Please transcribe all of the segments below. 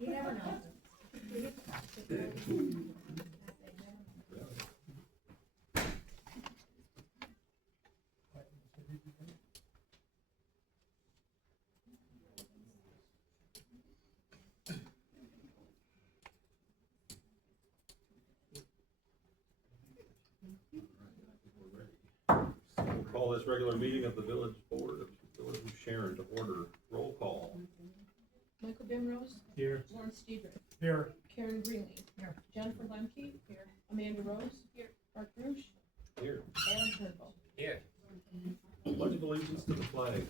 You never know. Call this regular meeting of the Village Board of Sharon to order. Roll call. Michael Bimrose. Here. Warren Stever. Here. Karen Greenlee. Here. Jennifer Lemke. Here. Amanda Rose. Here. Mark Rush. Here. Alan Turnbull. Here. Pledge of allegiance to the flag.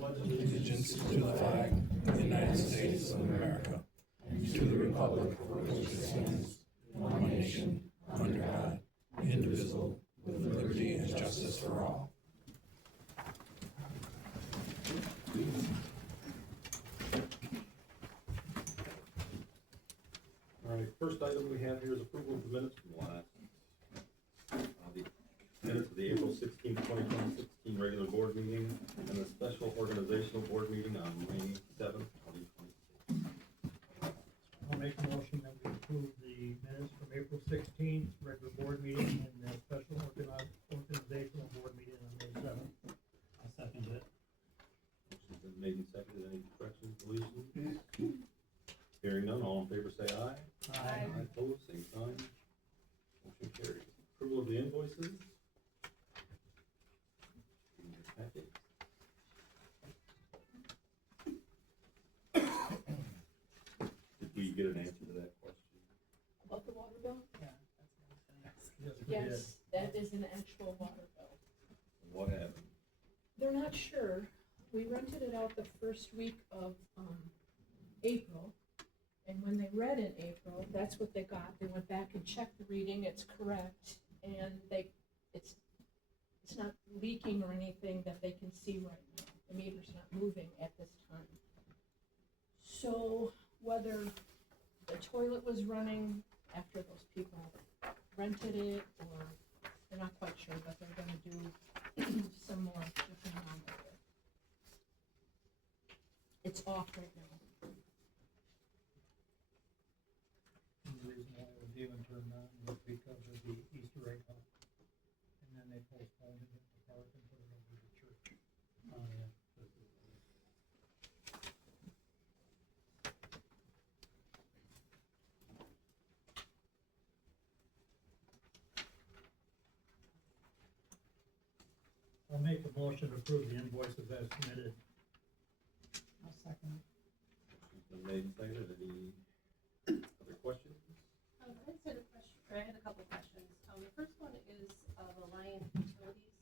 Allegiance to the flag of the United States of America, and to the republic for which it stands, one nation, under God, indivisible, with liberty and justice for all. All right, first item we have here is approval of the minutes from the last. The minutes of the April 16, 2016 regular board meeting and the special organizational board meeting on May 7th, 2026. I'll make a motion that we approve the minutes from April 16th, regular board meeting, and the special organizational board meeting on May 7th. I'll second it. Motion's been made and seconded. Any corrections, deletions? Hearing none, all in favor say aye. Aye. Opposed, same sign. Motion carries. Approval of the invoices. In your packet. Did we get an answer to that question? About the water bill? Yes, we did. Yes, that is an actual water bill. What happened? They're not sure. We rented it out the first week of, April. And when they read in April, that's what they got. They went back and checked the reading, it's correct. And it's not leaking or anything that they can see right now. The meter's not moving at this time. So whether the toilet was running after those people rented it, or they're not quite sure, but they're gonna do some more looking around there. It's off right now. And the reason why it was even turned on was because of the Easter egg hunt. And then they postponed it at the park and put it over to church. Oh, yeah. I'll make a motion to approve the invoices as submitted. I'll second it. Motion's been made and seconded. Any other questions? I just had a question, or I had a couple of questions. The first one is Alliant Utilities.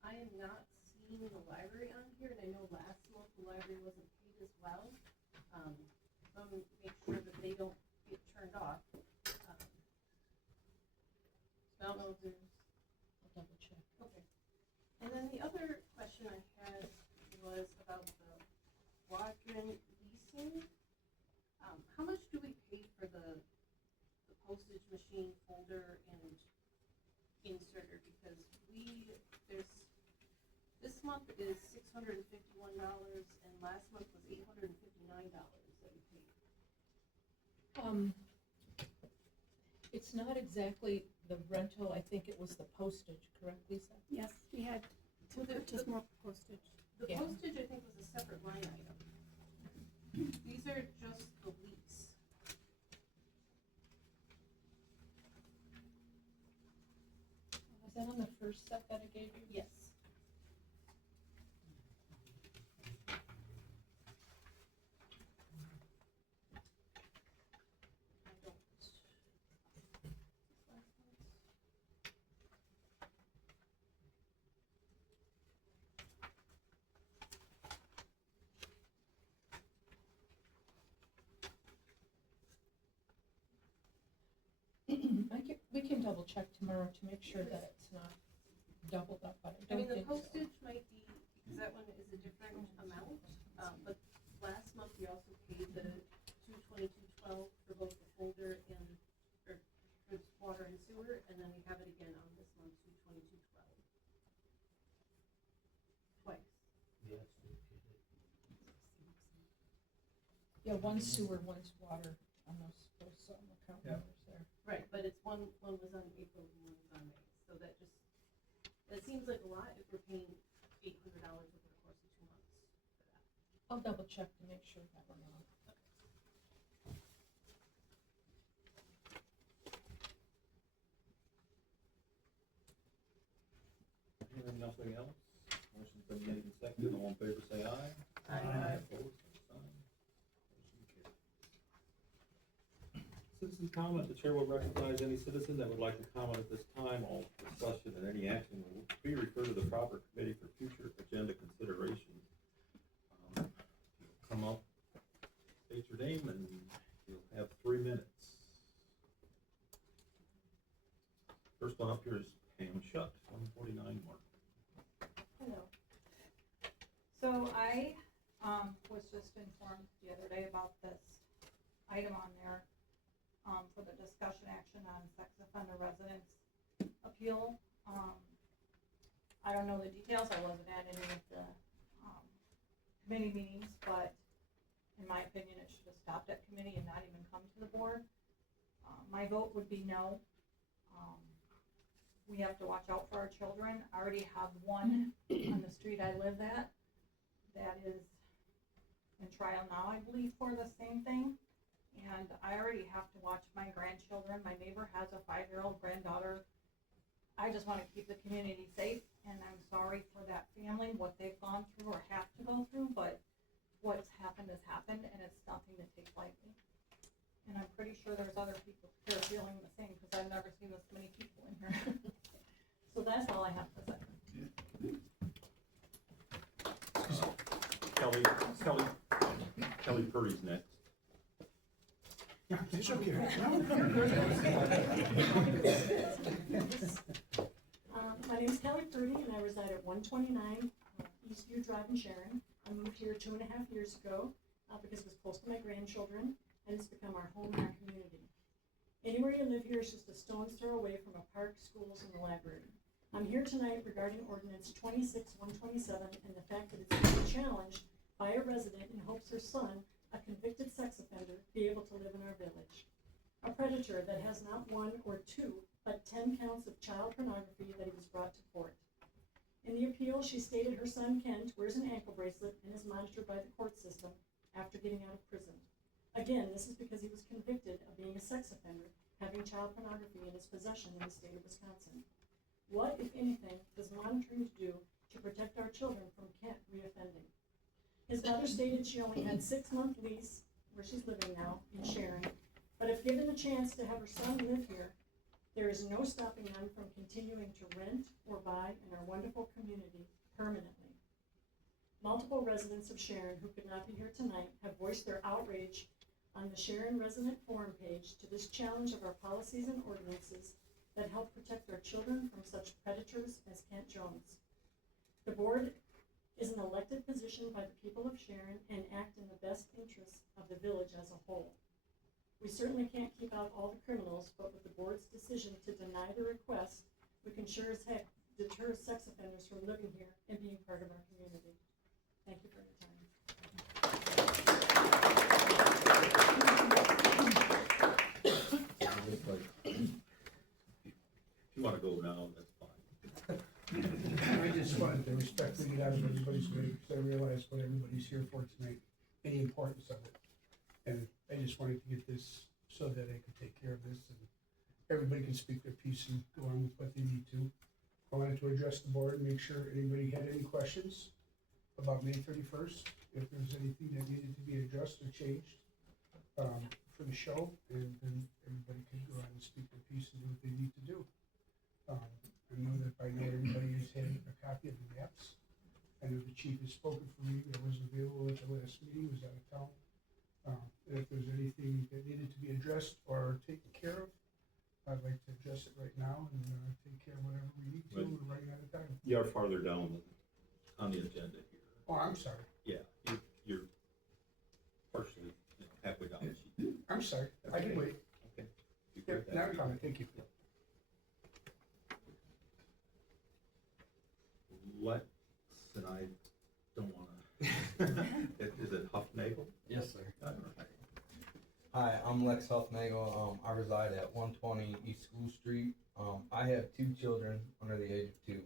I am not seeing the library on here, and I know last month the library wasn't paid as well. So I'm gonna make sure that they don't get turned off. So I don't know if there's, I'll double check. okay. And then the other question I had was about the quadrant leasing. How much do we pay for the postage machine folder and inserter? Because this month is $651 and last month was $859 that we paid. It's not exactly the rental, I think it was the postage, correct, Lisa? Yes, we had to purchase more postage. The Yeah. postage, I think, was a separate line item. These are just the lease. Was that on the first set that I gave you? Yes. I don't. We can double check tomorrow to make sure that it's not doubled up, but I I don't mean, the think so. postage might be, because that one is a different amount, but last month we also paid the $222.12 for both the folder and, or for water and sewer, and then we have it again on this month, $222.12. Twice. Yes, we Yeah, one's sewer, one's water on those account Yeah. numbers there. Right, but it's one was on April and one was on May, so that seems like a lot if we're paying $800 over the course of 2 months for that. I'll double check to make sure that we're not. Hearing nothing else, motion's been made and seconded, all in favor say aye. Aye. Opposed, same sign. Motion carries. Citizen comment, the chair will recognize any citizen that would like to comment at this time. All discussion and any action will be referred to the proper committee for future agenda consideration. You'll come up, state your name, and you'll have 3 minutes. First one up here is Pam Shutt, 149 Mark. Hello. So I, was just informed the other day about this item on there, for the discussion action on sex offender residence appeal. I don't know the details, I wasn't at any of the, committee meetings, but in my opinion, it should have stopped at committee and not even come to the board. My vote would be no. We have to watch out for our children. I already have one on the street I live at that is in trial now, I believe, for the same thing. And I already have to watch my grandchildren. My neighbor has a 5-year-old granddaughter. I just want to keep the community safe, and I'm sorry for that family, what they've gone through or have to go through, but what's happened has happened, and it's nothing to take lightly. And I'm pretty sure there's other people here feeling the same, because I've never seen this many people in here. So that's all I have to say. Kelly Purdy's next. It's okay. My name is Kelly Purdy, and I reside at 129 Eastview Drive in Sharon. I moved here 2.5 years ago because it was close to my grandchildren, and it's become our home and our community. Anywhere you live here is just a stone's throw away from a park, schools, and the library. I'm here tonight regarding ordinance 26-127 and the fact that it's being challenged by a resident in hopes her son, a convicted sex offender, be able to live in our village. A predator that has not 1 or 2, but 10 counts of child pornography that he was brought to court. In the appeal, she stated her son Kent wears an ankle bracelet and is monitored by the court system after getting out of prison. Again, this is because he was convicted of being a sex offender, having child pornography in his possession in the state of Wisconsin. What, if anything, does monitoring do to protect our children from Kent reoffending? His mother stated she only had 6-month lease, where she's living now, in Sharon, but if given the chance to have her son live here, there is no stopping them from continuing to rent or buy in our wonderful community permanently. Multiple residents of Sharon who could not be here tonight have voiced their outrage on the Sharon Resident Forum page to this challenge of our policies and ordinances that help protect our children from such predators as Kent Jones. The board is an elected position by the people of Sharon and act in the best interests of the village as a whole. We certainly can't keep out all the criminals, but with the board's decision to deny the request, we can sure as heck deter sex offenders from living here and being part of our community. Thank you for your time. If you want to go now, that's fine. I just wanted to respectfully get out of everybody's way, because I realize what everybody's here for tonight, and the importance of it. And I just wanted to get this so that I could take care of this, and everybody can speak their piece and go on with what they need to. I wanted to address the board and make sure anybody had any questions about May 31st, if there's anything that needed to be addressed or changed for the show, and then everybody can go on and speak their piece and do what they need to do. I know that by now everybody has had a copy of the maps. I know the chief has spoken for me, I wasn't available at the last meeting, was out of town. And if there's anything that needed to be addressed or taken care of, I'd like to address it right now and take care of whatever we need to. Right. We're running out of time. You are farther down on the agenda here. Oh, I'm sorry. Yeah, you're partially halfway down the sheet. I'm sorry. I can wait. Okay. You Yep, got that? not a comment. Thank you. Let's, and I don't wanna, is it Huffnagel? Yes, sir. All right. Hi, I'm Lex Huffnagel. I reside at 120 East School Street. I have 2 children under the age of 2.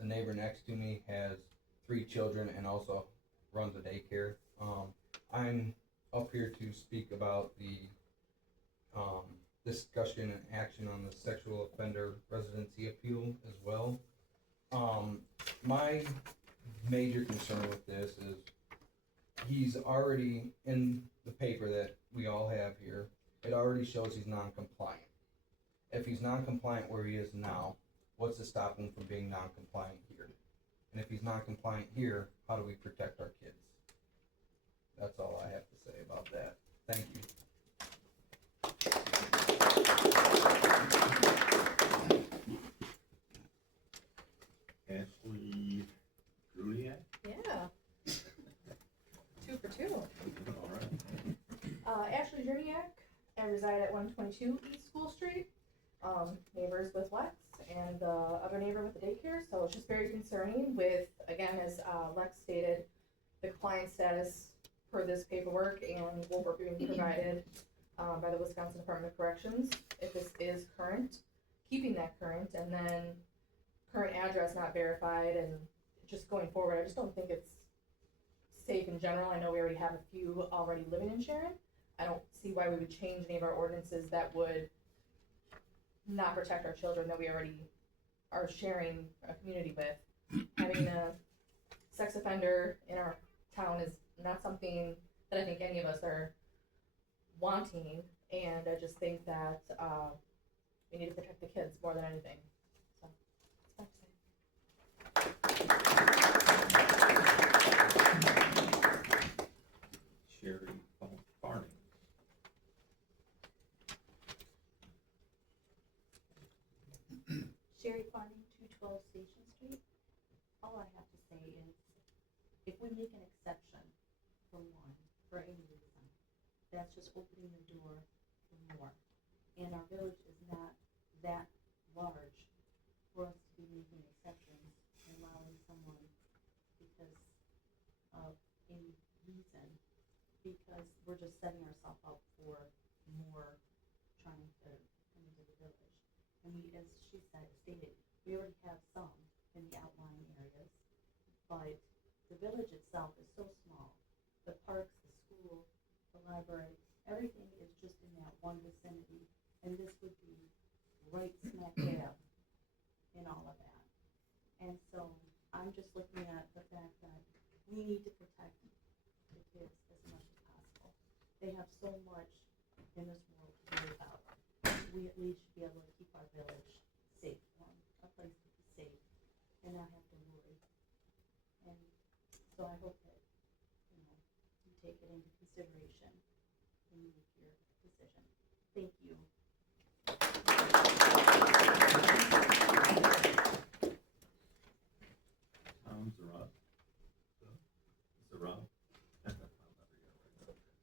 The neighbor next to me has 3 children and also runs a daycare. I'm up here to speak about the discussion and action on the sexual offender residency appeal as well. My major concern with this is he's already in the paper that we all have here. It already shows he's non-compliant. If he's non-compliant where he is now, what's to stop him from being non-compliant here? And if he's non-compliant here, how do we protect our kids? That's all I have to say about that. Thank you. Ashley Grudiak? Yeah. 2 for 2. All right. Ashley Jurniak, I reside at 122 East School Street. Neighbors with Lex and the other neighbor with the daycare, so it's just very concerning with, again, as Lex stated, the compliance status per this paperwork and what we're being provided by the Wisconsin Department of Corrections. If this is current, keeping that current, and then current address not verified, and just going forward, I just don't think it's safe in general. I know we already have a few already living in Sharon. I don't see why we would change any of our ordinances that would not protect our children that we already are sharing a community with. Having a sex offender in our town is not something that I think any of us are wanting, and I just think that we need to protect the kids more than anything. So, that's my Sherry Farney. Sherry Farming, 212 Station Street. All I have to say is, if we make an exception for one, for any reason, that's just opening the door for more. And our village is not that large for us to be making exceptions and allowing someone because of any reason, because we're just setting ourselves up for more trying to come into the village. And we, as she stated, we already have some in the outlying areas, but the village itself is so small. The parks, the school, the library, everything is just in that one vicinity, and this would be right smack dab in all of that. And so I'm just looking at the fact that we need to protect the kids as much as possible. They have so much in this world to worry about. We at least should be able to keep our village safe, a place to be safe, and not have to worry. And so I hope that, you take it into consideration when you make your decision. Thank you. Tom Zarab. Zarab.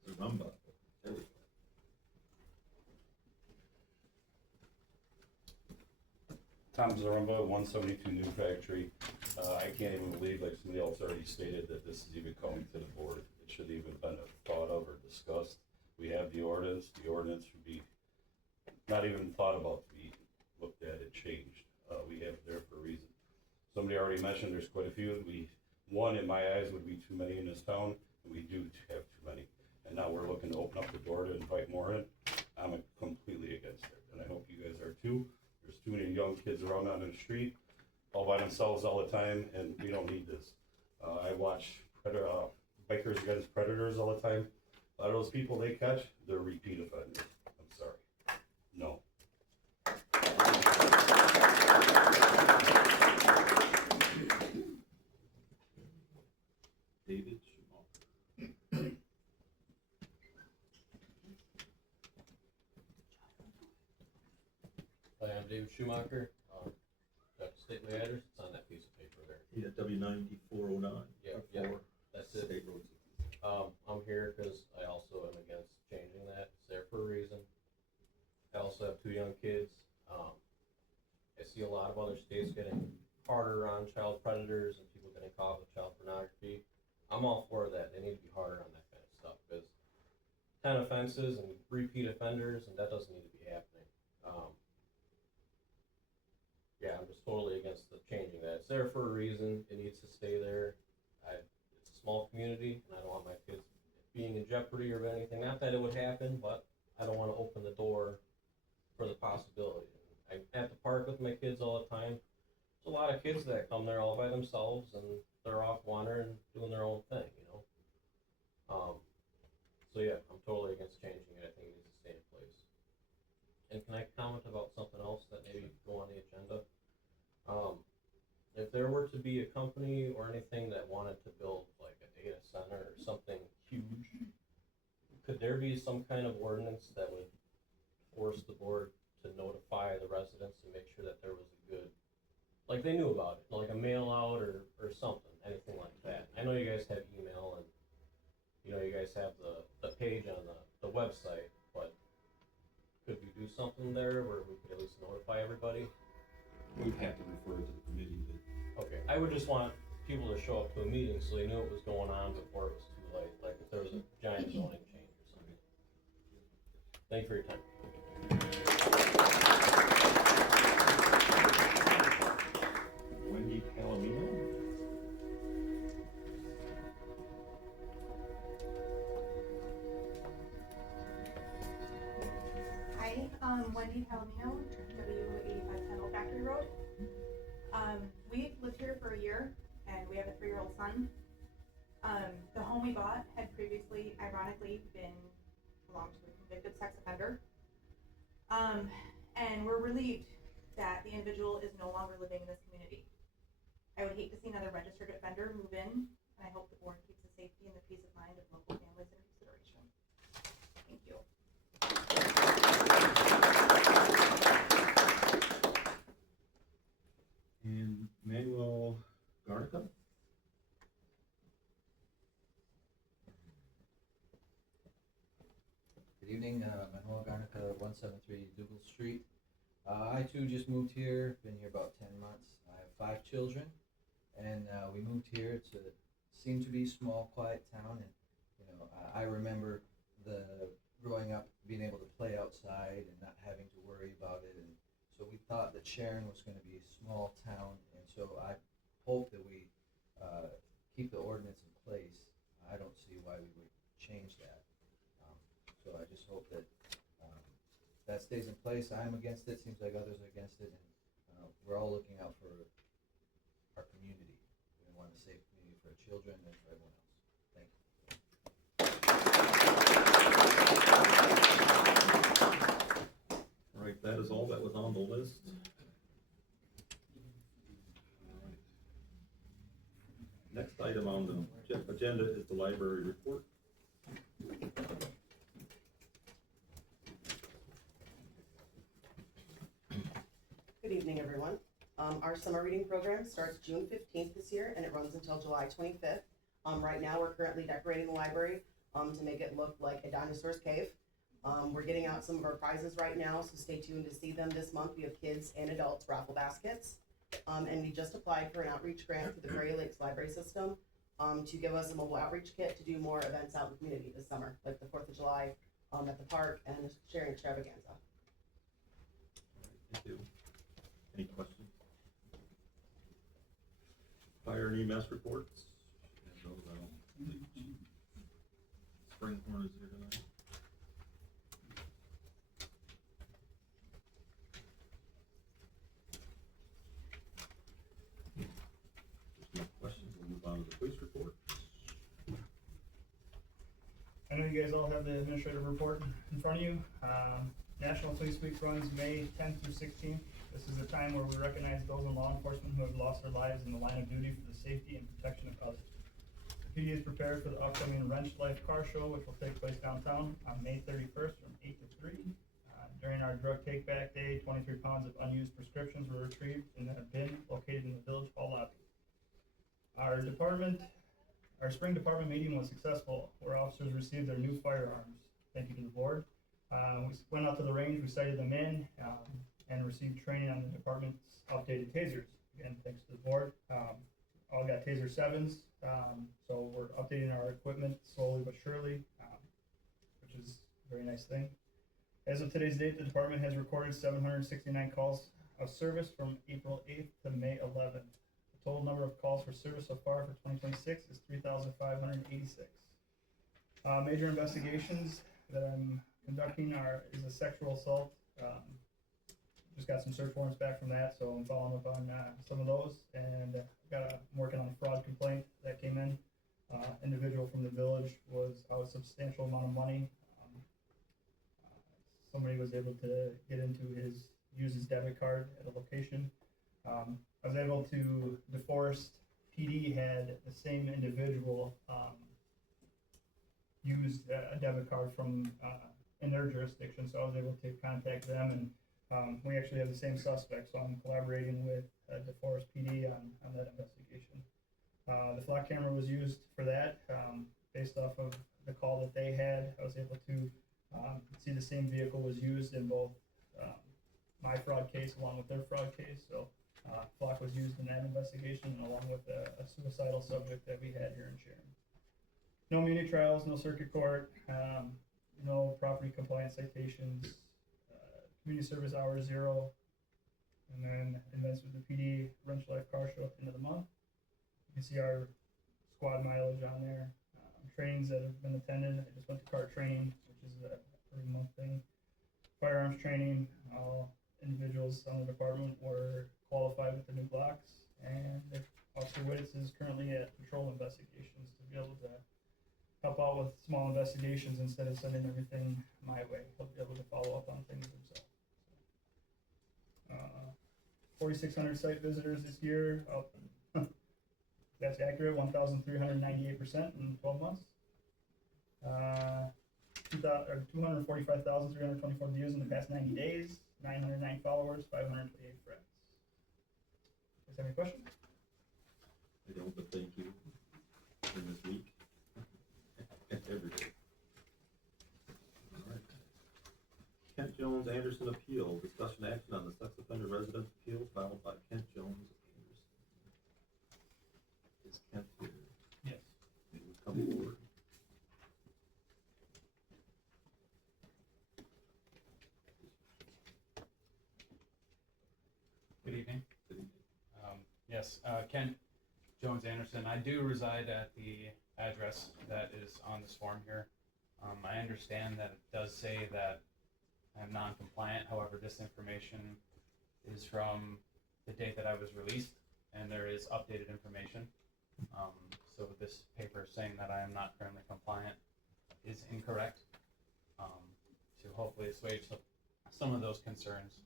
Zarumba. There we go. Tom Zarumba, 172 New Factory. I can't even believe, like somebody else already stated, that this is even coming to the board. It shouldn't even been thought of or discussed. We have the ordinance. The ordinance should be not even thought about to be looked at and changed. We have it there for a reason. Somebody already mentioned there's quite a few. One in my eyes would be too many in this town, and we do have too many. And now we're looking to open up the door to invite more in. I'm completely against it, and I hope you guys are too. There's too many young kids around on the street, all by themselves all the time, and we don't need this. I watch bikers against predators all the time. A lot of those people they catch, they're repeat offenders. I'm sorry. No. David Schumacher. Hi, I'm David Schumacher. Got to state my address, it's on that piece of paper there. Yeah, W9409. Yeah, that's it. State Road 60. I'm here because I also am against changing that. It's there for a reason. I also have 2 young kids. I see a lot of other states getting harder on child predators and people getting caught with child pornography. I'm all for that. They need to be harder on that kind of stuff because 10 offenses and repeat offenders, and that doesn't need to be happening. Yeah, I'm just totally against the changing that. It's there for a reason, it needs to stay there. It's a small community, and I don't want my kids being in jeopardy or anything, not that it would happen, but I don't wanna open the door for the possibility. I'm at the park with my kids all the time. There's a lot of kids that come there all by themselves, and they're off wandering, doing their own thing, you know? So yeah, I'm totally against changing it, I think it needs to stay in place. And can I comment about something else that maybe could go on the agenda? If there were to be a company or anything that wanted to build like a data center or something huge, could there be some kind of ordinance that would force the board to notify the residents and make sure that there was a good, like they knew about it, like a mail out or something, anything like that? I know you guys have email and, you know, you guys have the page on the website, but could we do something there where we could at least notify everybody? We'd have to refer it to the committee, but Okay, I would just want people to show up to a meeting so they knew what was going on before it was too late, like if there was a giant zoning change or something. Thank you for your time. Wendy Palomino? Hi, Wendy Palomino, W8510 Old Factory Road. We've lived here for a year, and we have a 3-year-old son. The home we bought had previously, ironically, belonged to a convicted sex offender. And we're relieved that the individual is no longer living in this community. I would hate to see another registered offender move in, and I hope the board keeps the safety and the peace of mind of local families in consideration. Thank you. And Manuel Garnica? Good evening, Manuel Garnica, 173 Dougal Street. I too just moved here, been here about 10 months. I have 5 children, and we moved here. It's seemed to be a small, quiet town, and you know, I remember growing up being able to play outside and not having to worry about it, and so we thought that Sharon was going to be a small town, and so I hope that we keep the ordinance in place. I don't see why we would change that. So I just hope that that stays in place. I'm against it, seems like others are against it, and we're all looking out for our community. We want a safe community for our children and for everyone else. Thank you. All right, that is all that was on the list. Next item on the agenda is the library report. Good evening, everyone. Our summer reading program starts June 15th this year, and it runs until July 25th. Right now, we're currently decorating the library to make it look like a dinosaur's cave. We're getting out some of our prizes right now, so stay tuned to see them this month. We have kids and adults raffle baskets. And we just applied for an outreach grant through the Prairie Lakes Library System to give us a mobile outreach kit to do more events out in the community this summer, like the 4th of July at the park and the sharing extravaganza. Thank you. Any questions? Fire and EMS reports? Springhorn is here tonight. There's no questions, we'll move on to the police report. I know you guys all have the administrative report in front of you. National Police Week runs May 10th through 16th. This is a time where we recognize those in law enforcement who have lost their lives in the line of duty for the safety and protection of others. The PD is prepared for the upcoming Wrench Life Car Show, which will take place downtown on May 31st from 8 to 3. During our drug take-back day, 23 pounds of unused prescriptions were retrieved in a bin located in the Village Hall lobby. Our spring department meeting was successful, where officers received their new firearms. Thank you to the board. We went out to the range, we sighted them in, and received training on the department's updated tasers. Again, thanks to the board. All got taser 7s, so we're updating our equipment slowly but surely, which is a very nice thing. As of today's date, the department has recorded 769 calls of service from April 8th to May 11th. The total number of calls for service so far for 2026 is 3,586. Major investigations that I'm conducting is a sexual assault. Just got some search warrants back from that, so I'm following up on some of those, and I'm working on a fraud complaint that came in. Individual from the village was out a substantial amount of money. Somebody was able to get into use his debit card at a location. I was able to, DeForest PD had the same individual used a debit card from in their jurisdiction, so I was able to contact them, and we actually have the same suspect, so I'm collaborating with DeForest PD on that investigation. The flock camera was used for that. Based off of the call that they had, I was able to see the same vehicle was used in both my fraud case along with their fraud case. So flock was used in that investigation along with a suicidal subject that we had here in Sharon. No muni trials, no circuit court, no property compliance citations, community service hour 0, and then events with the PD Wrench Life Car Show at the end of the month. You can see our squad mileage on there. Trainings that have been attended. I just went to CART training, which is a every month thing. Firearms training. All individuals on the department were qualified with the new blocks, and Officer Wittes is currently at patrol investigations to be able to help out with small investigations instead of sending everything my way. He'll be able to follow up on things himself. 4,600 site visitors this year. That's accurate, 1,398% in 12 months. 245,324 views in the past 90 days, 909 followers, 528 friends. Guys have any questions? I don't, but thank you for this week. Every day. All right. Kent Jones Anderson appeal, discussion action on the sex offender residence appeal filed by Kent Jones Anderson. Is Kent here? Yes. He would come forward. Good evening. Good evening. Yes, Kent Jones Anderson. I do reside at the address that is on this form here. I understand that it does say that I'm non-compliant. However, this information is from the date that I was released, and there is updated information. So this paper saying that I am not currently compliant is incorrect. To hopefully assuage some of those concerns.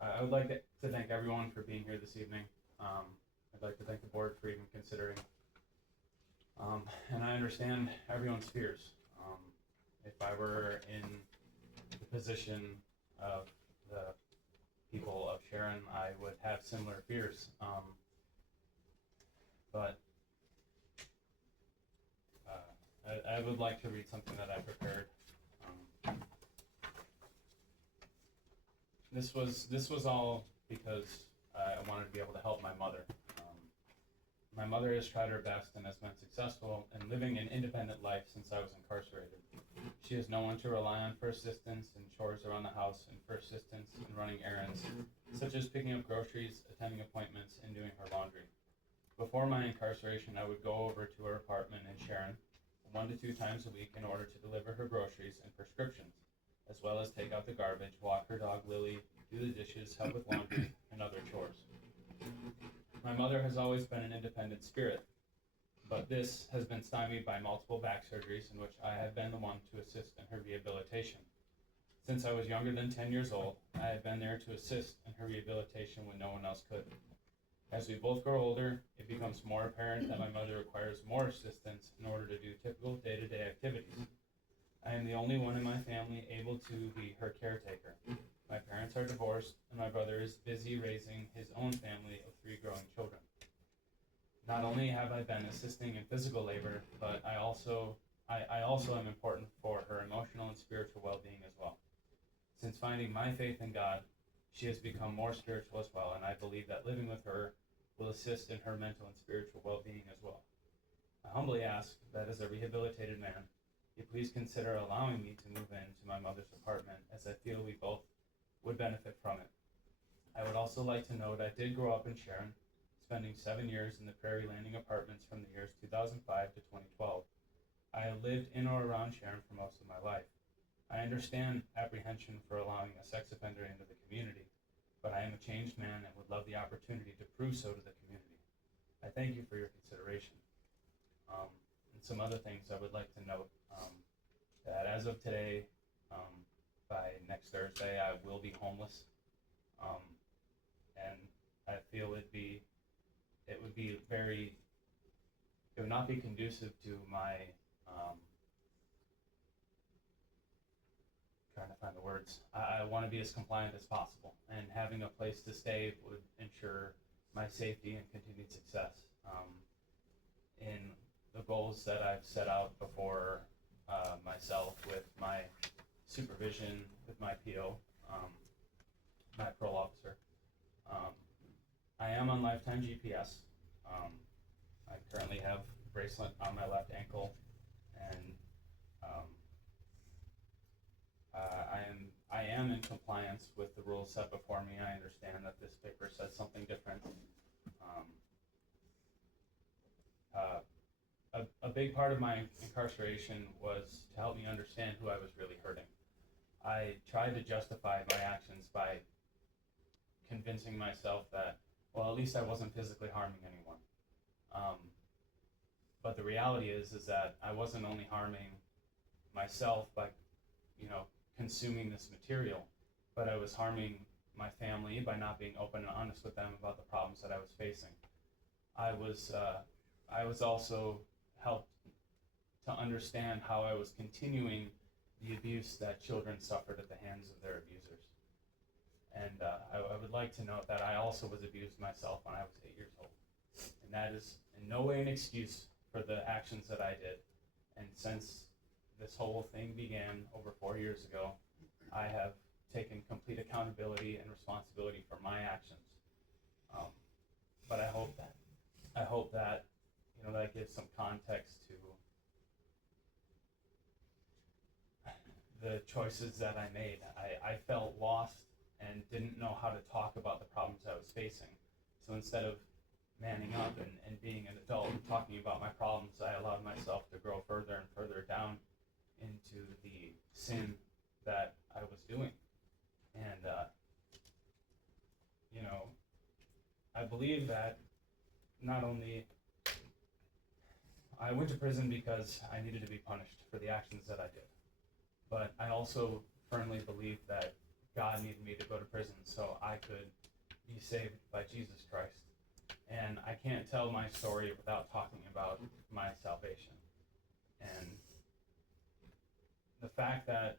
I would like to thank everyone for being here this evening. I'd like to thank the board for even considering. And I understand everyone's fears. If I were in the position of the people of Sharon, I would have similar fears. But I would like to read something that I prepared. This was all because I wanted to be able to help my mother. My mother has tried her best and has been successful in living an independent life since I was incarcerated. She has no one to rely on for assistance in chores around the house and for assistance in running errands, such as picking up groceries, attending appointments, and doing her laundry. Before my incarceration, I would go over to her apartment in Sharon 1 to 2 times a week in order to deliver her groceries and prescriptions, as well as take out the garbage, walk her dog Lily, do the dishes, help with laundry, and other chores. My mother has always been an independent spirit, but this has been stymied by multiple back surgeries in which I have been the one to assist in her rehabilitation. Since I was younger than 10 years old, I have been there to assist in her rehabilitation when no one else could. As we both grow older, it becomes more apparent that my mother requires more assistance in order to do typical day-to-day activities. I am the only one in my family able to be her caretaker. My parents are divorced, and my brother is busy raising his own family of 3 growing children. Not only have I been assisting in physical labor, but I also am important for her emotional and spiritual well-being as well. Since finding my faith in God, she has become more spiritual as well, and I believe that living with her will assist in her mental and spiritual well-being as well. I humbly ask that as a rehabilitated man, you please consider allowing me to move into my mother's apartment, as I feel we both would benefit from it. I would also like to note I did grow up in Sharon, spending 7 years in the Prairie Landing apartments from the years 2005 to 2012. I have lived in or around Sharon for most of my life. I understand apprehension for allowing a sex offender into the community, but I am a changed man and would love the opportunity to prove so to the community. I thank you for your consideration. And some other things I would like to note, that as of today, by next Thursday, I will be homeless. And I feel it would not be conducive to my, trying to find the words. I want to be as compliant as possible, and having a place to stay would ensure my safety and continued success in the goals that I've set out before myself with my supervision, with my PO, my parole officer. I am on lifetime GPS. I currently have a bracelet on my left ankle, and I am in compliance with the rules set before me. I understand that this paper says something different. A big part of my incarceration was to help me understand who I was really hurting. I tried to justify my actions by convincing myself that, well, at least I wasn't physically harming anyone. But the reality is that I wasn't only harming myself by, consuming this material, but I was harming my family by not being open and honest with them about the problems that I was facing. I was also helped to understand how I was continuing the abuse that children suffered at the hands of their abusers. And I would like to note that I also was abused myself when I was 8 years old. And that is in no way an excuse for the actions that I did. And since this whole thing began over 4 years ago, I have taken complete accountability and responsibility for my actions. But I hope that that gives some context to the choices that I made. I felt lost and didn't know how to talk about the problems I was facing. So instead of manning up and being an adult and talking about my problems, I allowed myself to grow further and further down into the sin that I was doing. And, I believe that not only I went to prison because I needed to be punished for the actions that I did, but I also firmly believe that God needed me to go to prison so I could be saved by Jesus Christ. And I can't tell my story without talking about my salvation. And the fact that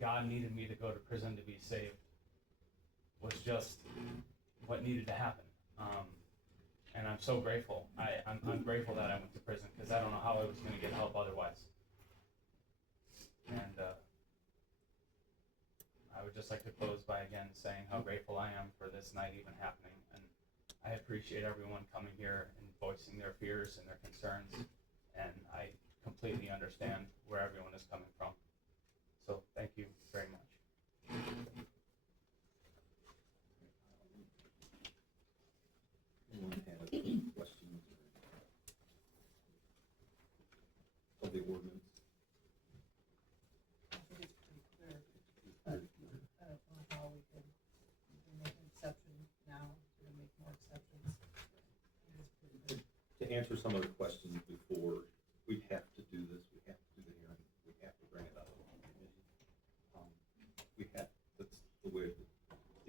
God needed me to go to prison to be saved was just what needed to happen. And I'm so grateful. I'm grateful that I went to prison, because I don't know how I was going to get help otherwise. And I would just like to close by again saying how grateful I am for this night even happening. And I appreciate everyone coming here and voicing their fears and their concerns. And I completely understand where everyone is coming from. So thank you very much. Anyone have questions of the ordinance? I think it's pretty clear. I don't know how we could make an exception now, to make more exceptions. I think it's pretty good. To answer some of the questions before, we have to do this, we have to do the hearing, we have to bring it up. We have, that's the way of the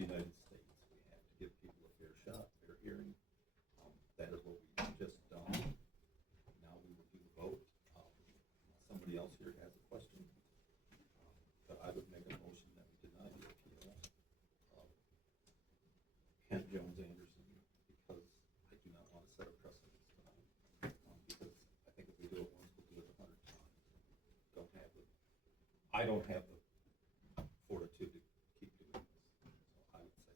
United States. We have to give people a fair shot, fair hearing. That is what we've just done. Now we will do the vote. Somebody else here has a question. But I would make a motion that we deny the appeal. Kent Jones Anderson, because I do not want to set a precedence tonight. Because I think if we do it once, we'll do it 100 times. I don't have the fortitude to keep doing this. So I would say,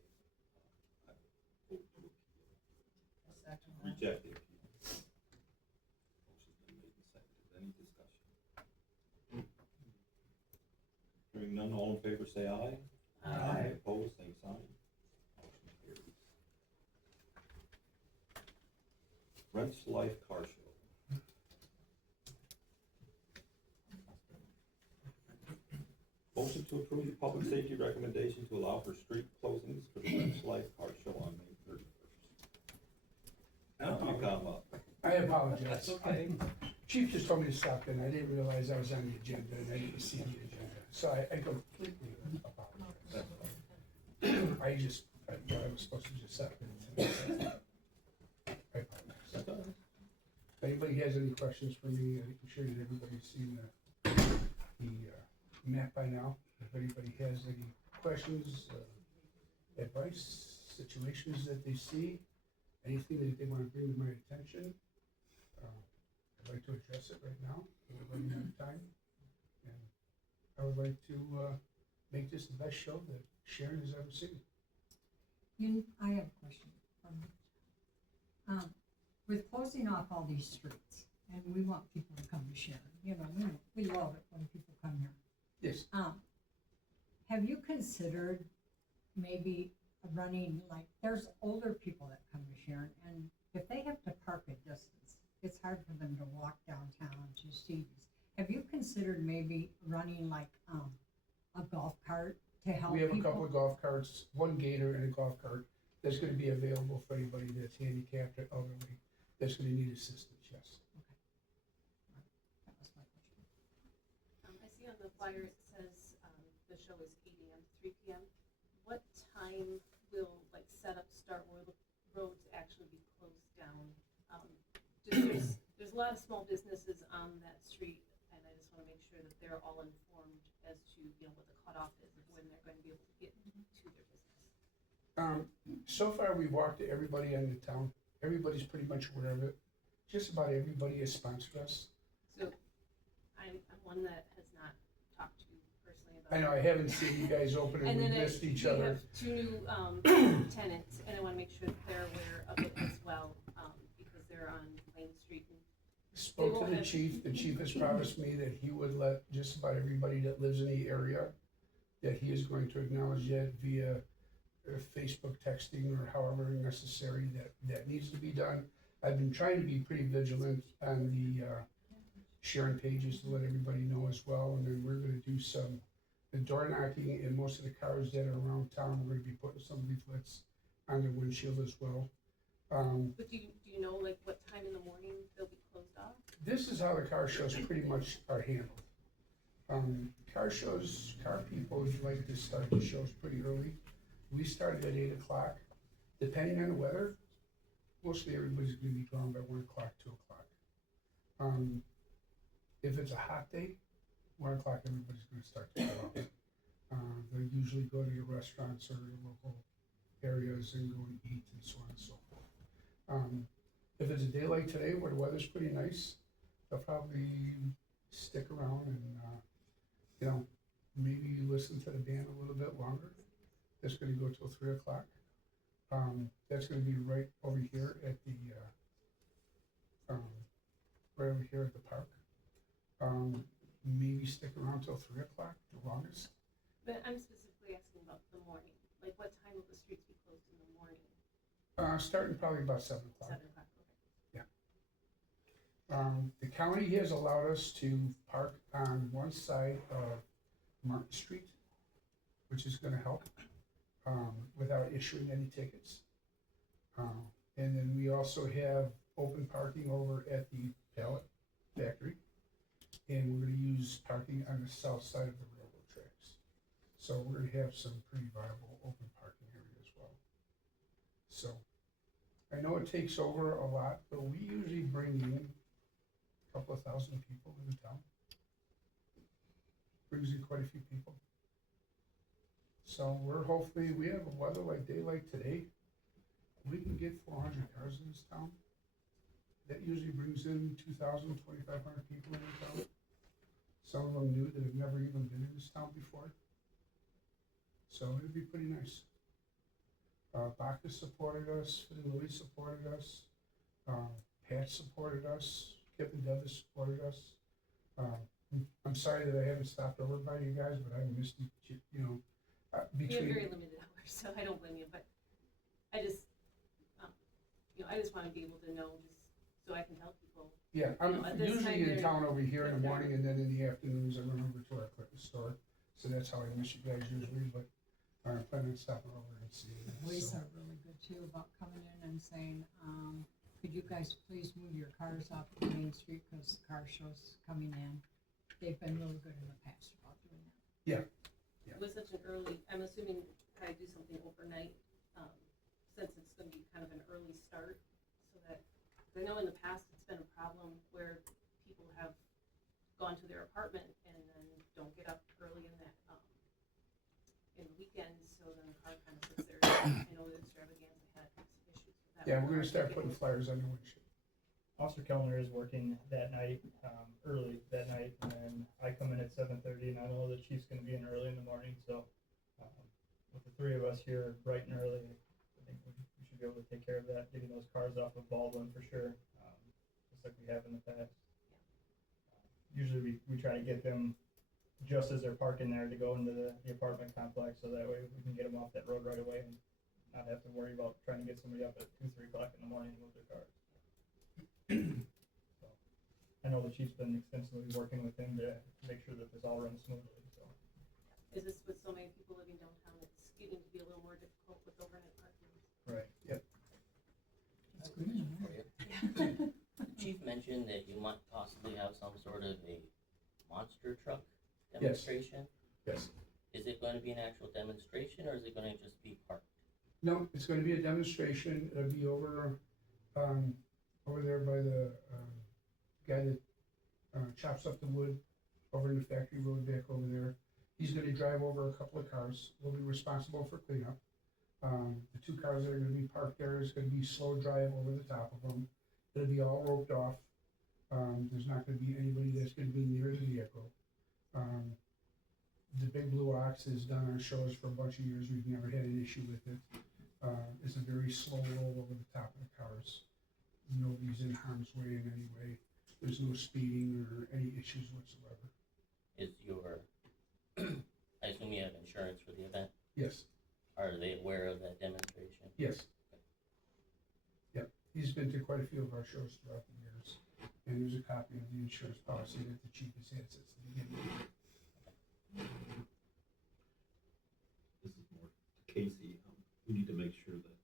I would vote to appeal. Reject the appeal. Motion's been made and seconded. Any discussion? none, all in favor say aye. Aye. Opposed, same sign. Motion carries. Rents Life Car Show. Motion to approve the public safety recommendation to allow for street closings for the Rents Life Car Show on May 31st. How do you come up? I apologize. That's okay. Chief just told me to stop in, I didn't realize I was on the agenda, and I didn't see the agenda, so I completely apologize. I just, I thought I was supposed to just stop in tonight. I apologize. If anybody has any questions for me, I'm sure that everybody's seen the map by now. If anybody has any questions, advice, situations that they see, anything that they wanna bring to my attention, I'd like to address it right now. We're running out of time. And I would like to make this the best show that Sharon has ever seen. I have a question. With closing off all these streets, and we want people to come to Sharon, we love it when people come here. Yes. Have you considered maybe running, like, there's older people that come to Sharon, and if they have to park a distance, it's hard for them to walk downtown to see these. Have you considered maybe running like a golf cart to help We have people? a couple of golf carts, one gator and a golf cart that's gonna be available for anybody that's handicapped or elderly, that's gonna need assistance, yes. That was my question. I see on the flyer it says, the show is 8 AM to 3 PM. What time will, like, setup start, where the roads actually be closed down? There's a lot of small businesses on that street, and I just wanna make sure that they're all informed as to, what the cutoff is of when they're gonna be able to get to their business. So far, we've walked to everybody in the town, everybody's pretty much aware of it. Just about everybody has sponsored us. So, I'm one that has not talked to you personally about. I know, I haven't seen you guys open and we missed each we other. have 2 new tenants, and I wanna make sure that they're aware of it as well, because they're on Main Street. And Spoke to the chief has promised me that he would let just about everybody that lives in the area, that he is going to acknowledge that via Facebook texting or however necessary that needs to be done. I've been trying to be pretty vigilant on the Sharon pages to let everybody know as well, and then we're gonna do some door knocking, and most of the cars that are around town, we're gonna be putting some leaflets on the windshield as well. But do you know, like, what time in the morning they'll be closed off? This is how the car shows pretty much are handled. Car people like to start the shows pretty early. We started at 8 o'clock. Depending on the weather, mostly everybody's gonna be gone by 1 o'clock, 2 o'clock. If it's a hot day, 1 o'clock, everybody's gonna start to go out. They usually go to your restaurants or your local areas and go and eat and so on and so forth. If it's a day like today where the weather's pretty nice, they'll probably stick around and, maybe listen to the band a little bit longer. That's gonna go till 3 o'clock. That's gonna be right over here at the, park. Maybe stick around till 3 o'clock, the longest. But I'm specifically asking about the morning, like, what time will the streets be closed in the morning? Starting probably about 7 o'clock. 7 o'clock, okay. The county has allowed us to park on one side of Martin Street, which is gonna help, without issuing any tickets. And then we also have open parking over at the pallet factory. And we're gonna use parking on the south side of the railroad tracks. So we're gonna have some pretty viable open parking area as well. So, I know it takes over a lot, but we usually bring in a couple of thousand people in the town. Brings in quite a few people. So we're hopefully, we have a weather like day like today, we can get 400 cars in this town. That usually brings in 2,000, 2,500 people in the town. Some of them new that have never even been in this town before. So it'd be pretty nice. Bacchus supported us, Finn Louis supported us, Pat supported us, Kip and Devis supported us. I'm sorry that I haven't stopped over by you guys, but I missed you, you know, We have between. very limited hours, so I don't blame you, but I just, I just wanna be able to know, just so I can tell people. Yeah, I'm at this time usually in they're- town over here in the they're morning, and then in the afternoons I run over to our equipment store. So that's how I miss you guys usually, but I'm planning on stopping over and seeing you. Police So. are really good too about coming in and saying, could you guys please move your cars off the main street because the car show's coming in. They've been really good in the past about doing that. Yeah. It was such an early, I'm assuming I do something overnight, since it's gonna be kind of an early start, so that, 'cause I know in the past it's been a problem where people have gone to their apartment and then don't get up early in that, in the weekends, so then the car kind of sits there. I know the extravaganza had some issues with that. Yeah, we're gonna start putting flyers on the windshield. Officer Kellner is working that night, early that night, and then I come in at 7:30, and I know the chief's gonna be in early in the morning, so, with the three of us here bright and early, I think we should be able to take care of that, getting those cars off of Baldwin for sure, just like we have in the past. Usually we try to get them just as they're parking there to go into the apartment complex, so that way we can get them off that road right away and not have to worry about trying to get somebody up at 2-3 o'clock in the morning to move their cars. So, I know the chief's been extensively working with him to make sure that this all runs smoothly, so. Is this with so many people living downtown, it's getting to be a little more difficult with overnight parking? Right. Yep. It's good in there. The chief mentioned that you might possibly have some sort of a monster truck Yes. demonstration. Yes. Is it going to be an actual demonstration, or is it going to just be parked? No, it's gonna be a demonstration. It'll be over there by the, guy that, chops up the wood over in the factory road back over there. He's gonna drive over a couple of cars. We'll be responsible for cleanup. The 2 cars that are gonna be parked there is gonna be slow drive over the top of them. It'll be all roped off. There's not gonna be anybody that's gonna be near the vehicle. The Big Blue Ox has done our shows for a bunch of years. We've never had an issue with it. It's a very slow roll over the top of the cars. Nobody's in harm's way in any way. There's no speeding or any issues whatsoever. Is your, I assume you have insurance for the event? Yes. Are they aware of that demonstration? Yes. Yep, he's been to quite a few of our shows throughout the years, and there's a copy of the insurance policy that the chief has had since the beginning. This is more to Casey. We need to make sure that,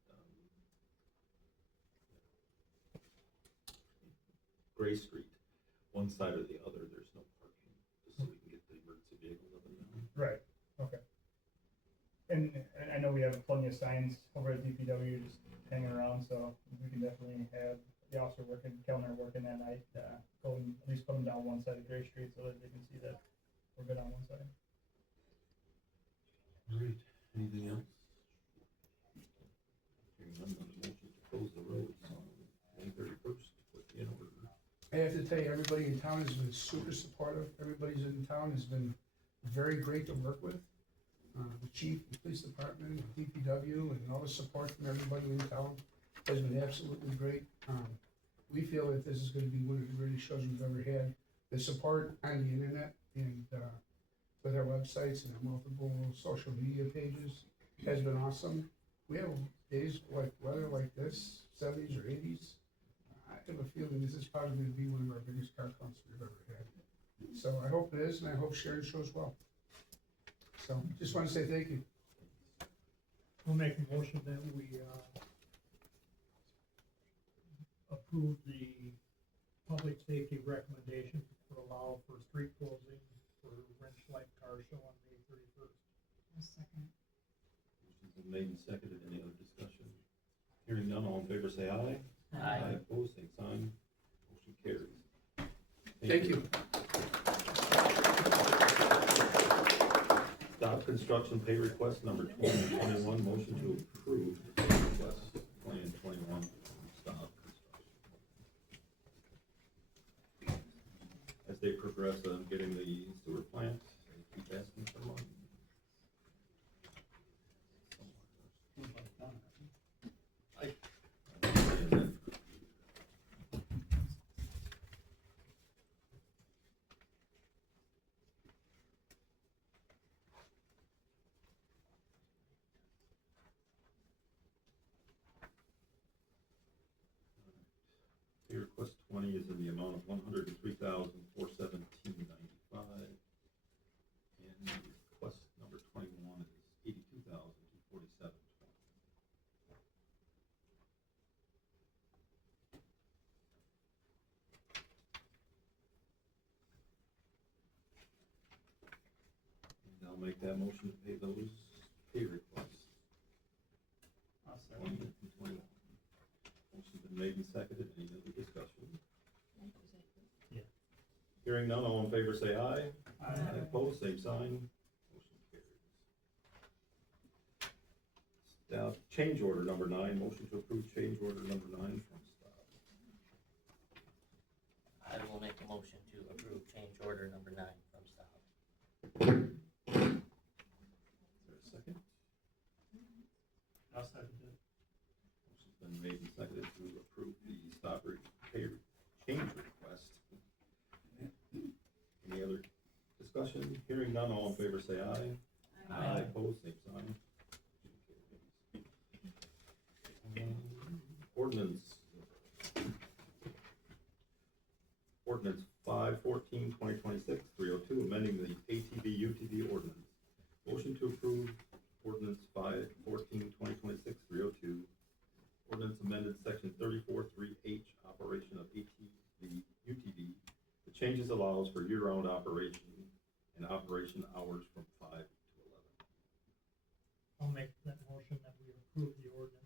Gray Street, one side or the other, there's no parking, just so we can get the emergency vehicles up and down. Right, okay. And I know we have plenty of signs over at DPW just hanging around, so we can definitely have the officer working, Kellner working that night, go and at least put them down one side of Gray Street so that they can see that we're good on one side. All right, anything else? Hearing none, on the motion to close the roads on May 31st, put in order. I have to tell you, everybody in town has been super supportive. Everybody's in town has been very great to work with. The chief, the police department, the DPW, and all the support from everybody in town has been absolutely great. We feel that this is gonna be one of the greatest shows we've ever had. The support on the internet and, with our websites and our multiple social media pages has been awesome. We have days like weather like this, 70s or 80s. I have a feeling this is probably gonna be one of our biggest car counts we've ever had. So I hope it is, and I hope Sharon shows well. So, just wanna say thank you. We'll make a motion that we, approve the public safety recommendation for allow for street closing for Wrench Light Car Show on May 31st. A second. Motion's been made and seconded. Any other discussion? Hearing none, all in favor say aye. Aye. Opposed, same sign. Motion carries. Thank you. Stop construction pay request number 2021, motion to approve the pay request plan 21, stop construction. As they progress on getting the sewer plant, they keep asking for money. 2020 is in the amount of $103,417.95. And request number 21 is $82,247.20. And I'll make that motion to pay those pay requests. I'll 20 second. and 21. Motion's been made and seconded. Any other discussion? Yeah. Hearing none, all in favor say aye. Aye. Opposed, same sign. Motion carries. Now, change order number 9, motion to approve change order number 9 from staff. I will make a motion to approve change order number 9 from staff. Is there a second? I'll second it. Motion's been made and seconded to approve the stop pay change request. Any other discussion? Hearing none, all in favor say aye. Aye. Opposed, same sign. Ordinance 5/14/2026, 302, amending the ATV UTV ordinance. Motion to approve ordinance 5/14/2026, 302. Ordinance amended section 34(3)H, operation of ATV UTV. The changes allows for year-round operation and operation hours from 5 to 11. I'll make that motion that we approve the ordinance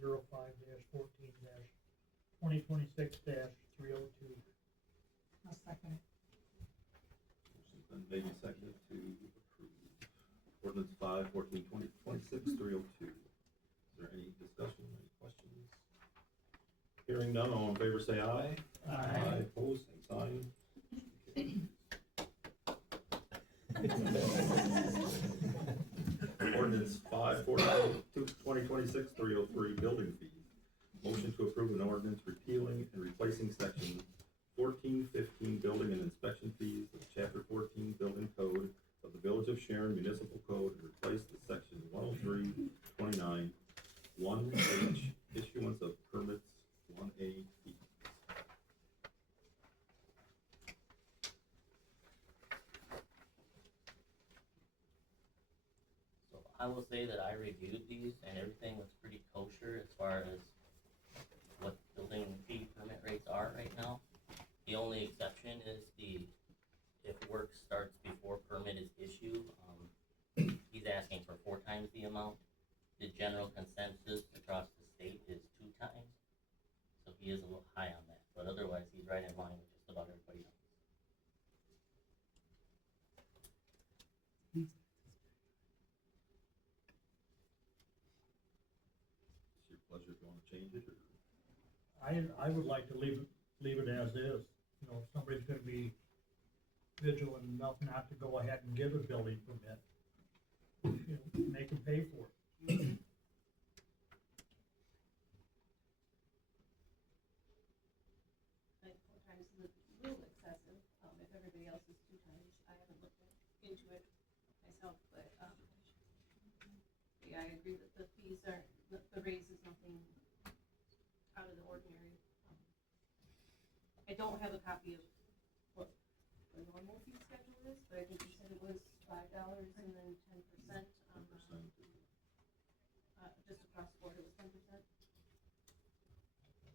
05-14-2026-302. I'll second it. Motion's been made and seconded to approve ordinance 5/14/2026, 302. Is there any discussion, any questions? Hearing none, all in favor say aye. Aye. Opposed, same sign. Ordinance 5/14/2026, 303, building fees. Motion to approve an ordinance repealing and replacing section 1415, building and inspection fees of chapter 14 building code of the Village of Sharon Municipal Code and replace the section 10329 1H, issuance of permits 1A fees. So I will say that I reviewed these and everything was pretty kosher as far as what building fee permit rates are right now. The only exception is if work starts before permit is issued, he's asking for 4 times the amount. The general consensus across the state is 2 times, so he is a little high on that, but otherwise he's right in line with just about everybody else. It's your pleasure if you want to change it, or? I would like to leave it as is. You know, if somebody's gonna be vigilant enough not to go ahead and get a building permit, you know, make them pay for it. I think 4 times is a little excessive, if everybody else is 2 times, I haven't looked into it myself, but, yeah, I agree that the fees are, the raise is nothing out of the ordinary. I don't have a copy of what the normal fee schedule is, but I think you said it was $5 and then 10% on, just across the board, it was 10%.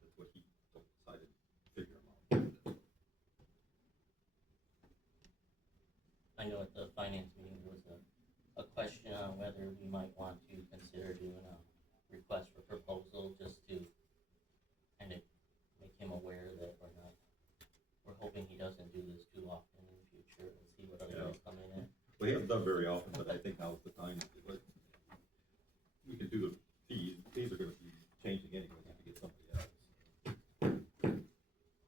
That's what he decided to figure them out. I know at the finance meeting, there was a question on whether we might want to consider doing a request for proposal, just to kind of make him aware that we're hoping he doesn't do this too often in the future, and see what other guys come in at. We haven't done very often, but I think now's the time to do it. We can do the fees are gonna be changing anyway, we have to get somebody else.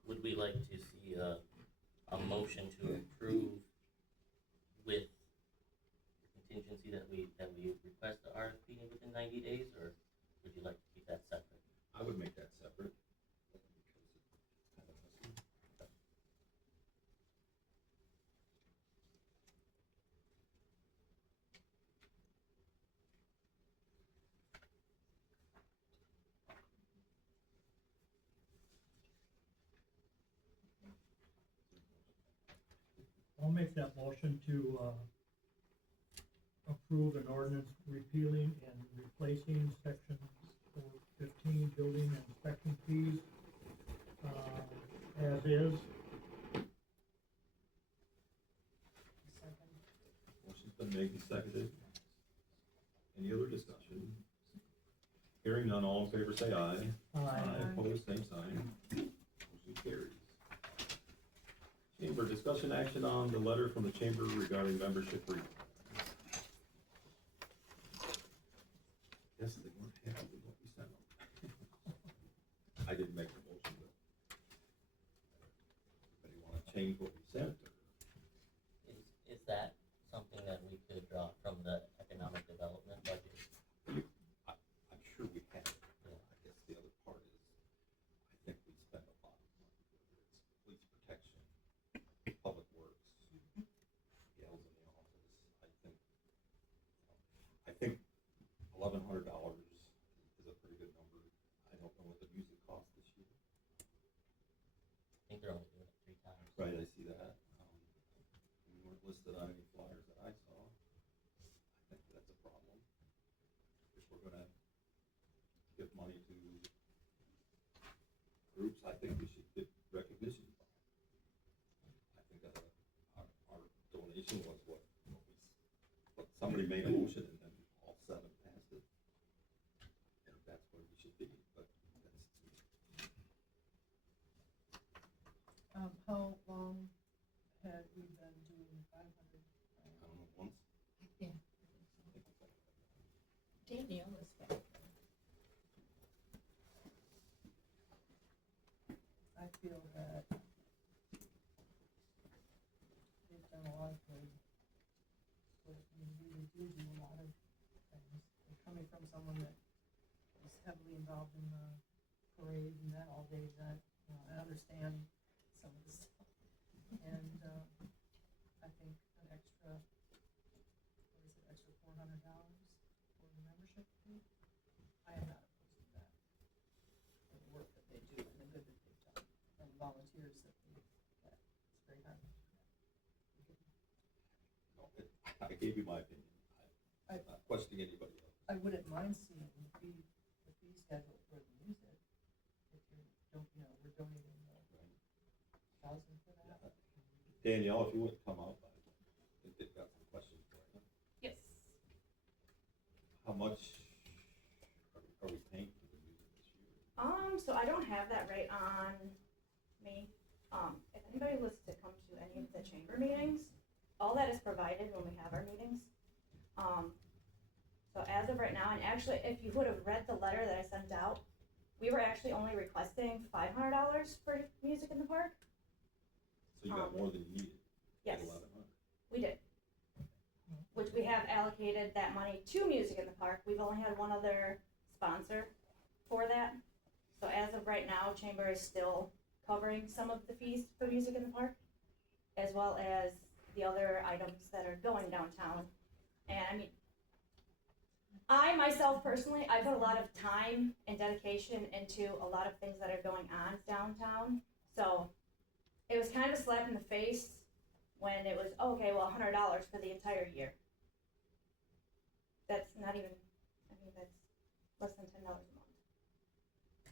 Would we like to see a motion to approve with contingency that we request the RFP within 90 days, or would you like to keep that separate? I would make that separate. Because it's kind of messy. make that motion to, approve an ordinance repealing and replacing section 415, building and inspection fees, as is. Motion's been made and seconded. Any other discussion? Hearing none, all in favor say aye. Aye. Opposed, same sign. Motion carries. Chamber, discussion action on the letter from the chamber regarding membership renewal. Yes, they weren't happy with what we sent them. I didn't make the motion, but anybody wanna change what we sent? Is that something that we could draw from the economic development budget? I'm sure we have. I guess the other part is, I think we spend a lot of money, whether it's police protection, public works, gals in the office. I think $1,100 is a pretty good number. I don't know what the music cost this year. I think they're only doing it 3 times. Right, I see that. We weren't listed on any flyers that I saw. I think that's a problem. If we're gonna give money to groups, I think we should get recognition. I think that our donation was what somebody made a motion and then all 7 passed it. And that's where we should be, but that's. How long had we been doing 500? I don't know, once. Yeah. Danielle is back there. I feel that they've done a lot of good, but we really do a lot of things. And coming from someone that is heavily involved in the parade and that all day, that, you know, I understand some of the stuff. And, I think an extra, extra $400 for the membership fee? I am not opposed to that. For the work that they do and the good that they've done, and volunteers that they get, it's very hard. No, I gave you my opinion. I'm not questioning anybody else. I wouldn't mind seeing the fee schedule for the music, if you don't, you know, we're donating the $1,000 for that. Danielle, if you would come up, I think they've got some questions for you. Yes. How much are we paying for the music this year? So I don't have that right on me. If anybody was to come to any of the chamber meetings, all that is provided when we have our meetings. So as of right now, and actually, if you would have read the letter that I sent out, we were actually only requesting $500 for music in the park. So you got more than you needed? Yes. 1,100. We did. Which we have allocated that money to music in the park. We've only had one other sponsor for that. So as of right now, Chamber is still covering some of the fees for music in the park, as well as the other items that are going downtown. And I mean, I myself personally, I put a lot of time and dedication into a lot of things that are going on downtown. So it was kind of a slap in the face when it was, okay, well, $100 for the entire year. That's not even, I mean, that's less than $10 a month.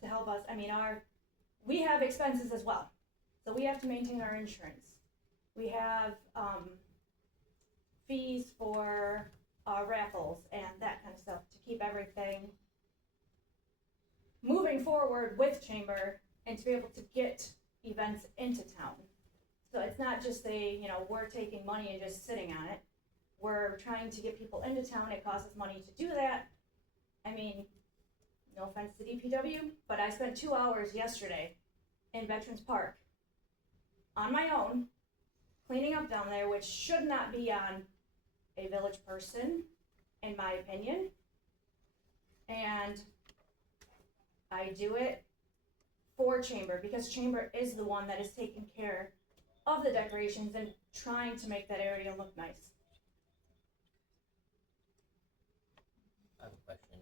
To help us, I mean, we have expenses as well. So we have to maintain our insurance. We have fees for raffles and that kind of stuff to keep everything moving forward with Chamber and to be able to get events into town. So it's not just we're taking money and just sitting on it. We're trying to get people into town. It costs us money to do that. I mean, no offense to DPW, but I spent 2 hours yesterday in Veterans Park on my own, cleaning up down there, which should not be on a village person, in my opinion. And I do it for Chamber, because Chamber is the one that is taking care of the decorations and trying to make that area look nice. I have a question.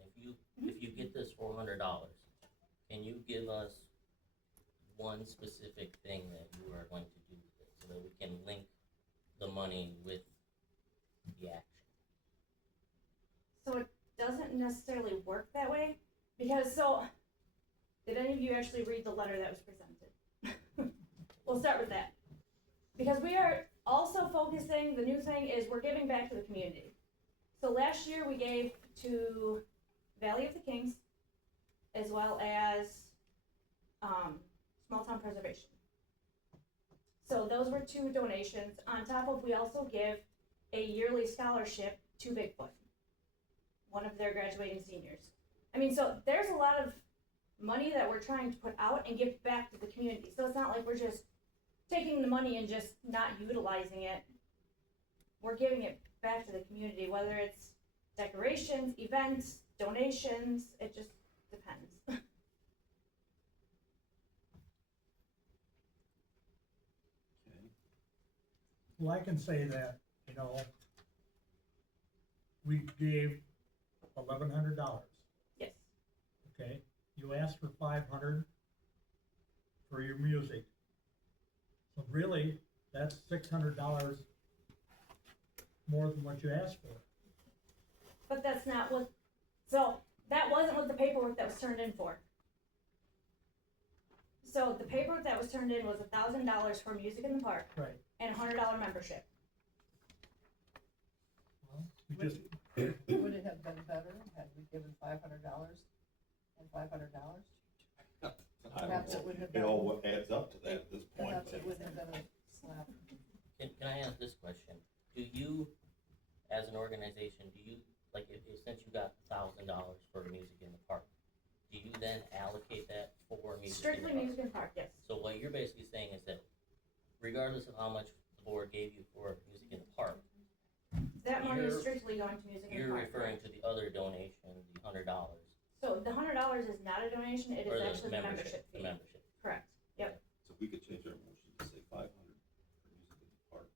If you get this $400, can you give us one specific thing that you are going to do with it so that we can link the money with the action. So it doesn't necessarily work that way, because did any of you actually read the letter that was presented? We'll start with that. Because we are also focusing, the new thing is we're giving back to the community. So last year we gave to Valley of the Kings, as well as Small Town Preservation. So those were 2 donations. On top of, we also give a yearly scholarship to Bigfoot, one of their graduating seniors. I mean, so there's a lot of money that we're trying to put out and give back to the community. So it's not like we're just taking the money and just not utilizing it. We're giving it back to the community, whether it's decorations, events, donations, it just depends. Well, I can say that, you know, we gave $1,100. Yes. Okay, you asked for 500 for your music. So really, that's $600 more than what you asked for. But that's not what, so that wasn't what the paperwork that was turned in for. So the paperwork that was turned in was $1,000 for music in the park. Right. And a $100 membership. We just, Would it have been better had we given $500 and $500? Perhaps it wouldn't have been. It all adds up to that at this point. Perhaps it wouldn't have been a slap. Can I ask this question? Do you, as an organization, since you got $1,000 for music in the park, do you then allocate that for music Strictly in the park? music in the park, yes. So what you're basically saying is that regardless of how much the board gave you for music in the park, That money is strictly going to music in the you're park. referring to the other donation, the $100. So the $100 is not a donation, it Or is the actually the membership fee. The membership. Correct, yep. So we could change our motion to say 500 for music in the park,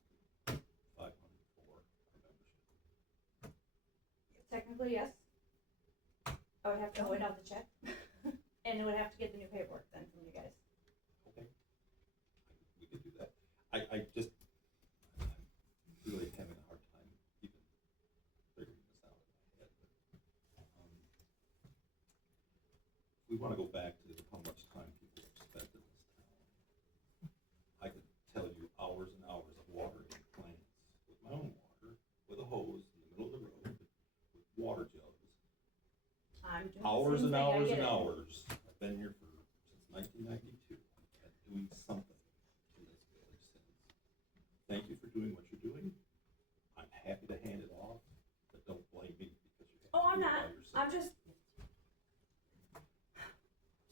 500 for our membership. Technically, yes. I would have to void out the check. And it would have to get the new paperwork then from you guys. Okay. We could do that. I'm really having a hard time even figuring this out in my head. But, we want to go back to how much time people have spent in this town. I could tell you hours and hours of watering plants with my own water, with a hose in the middle of the road, with water jugs. I'm doing Hours the and same thing, I hours get and it. hours. I've been here since 1992, and doing something in this village since. Thank you for doing what you're doing. I'm happy to hand it off, but don't blame me because you have Oh, to I'm do it not, by yourself. I'm just,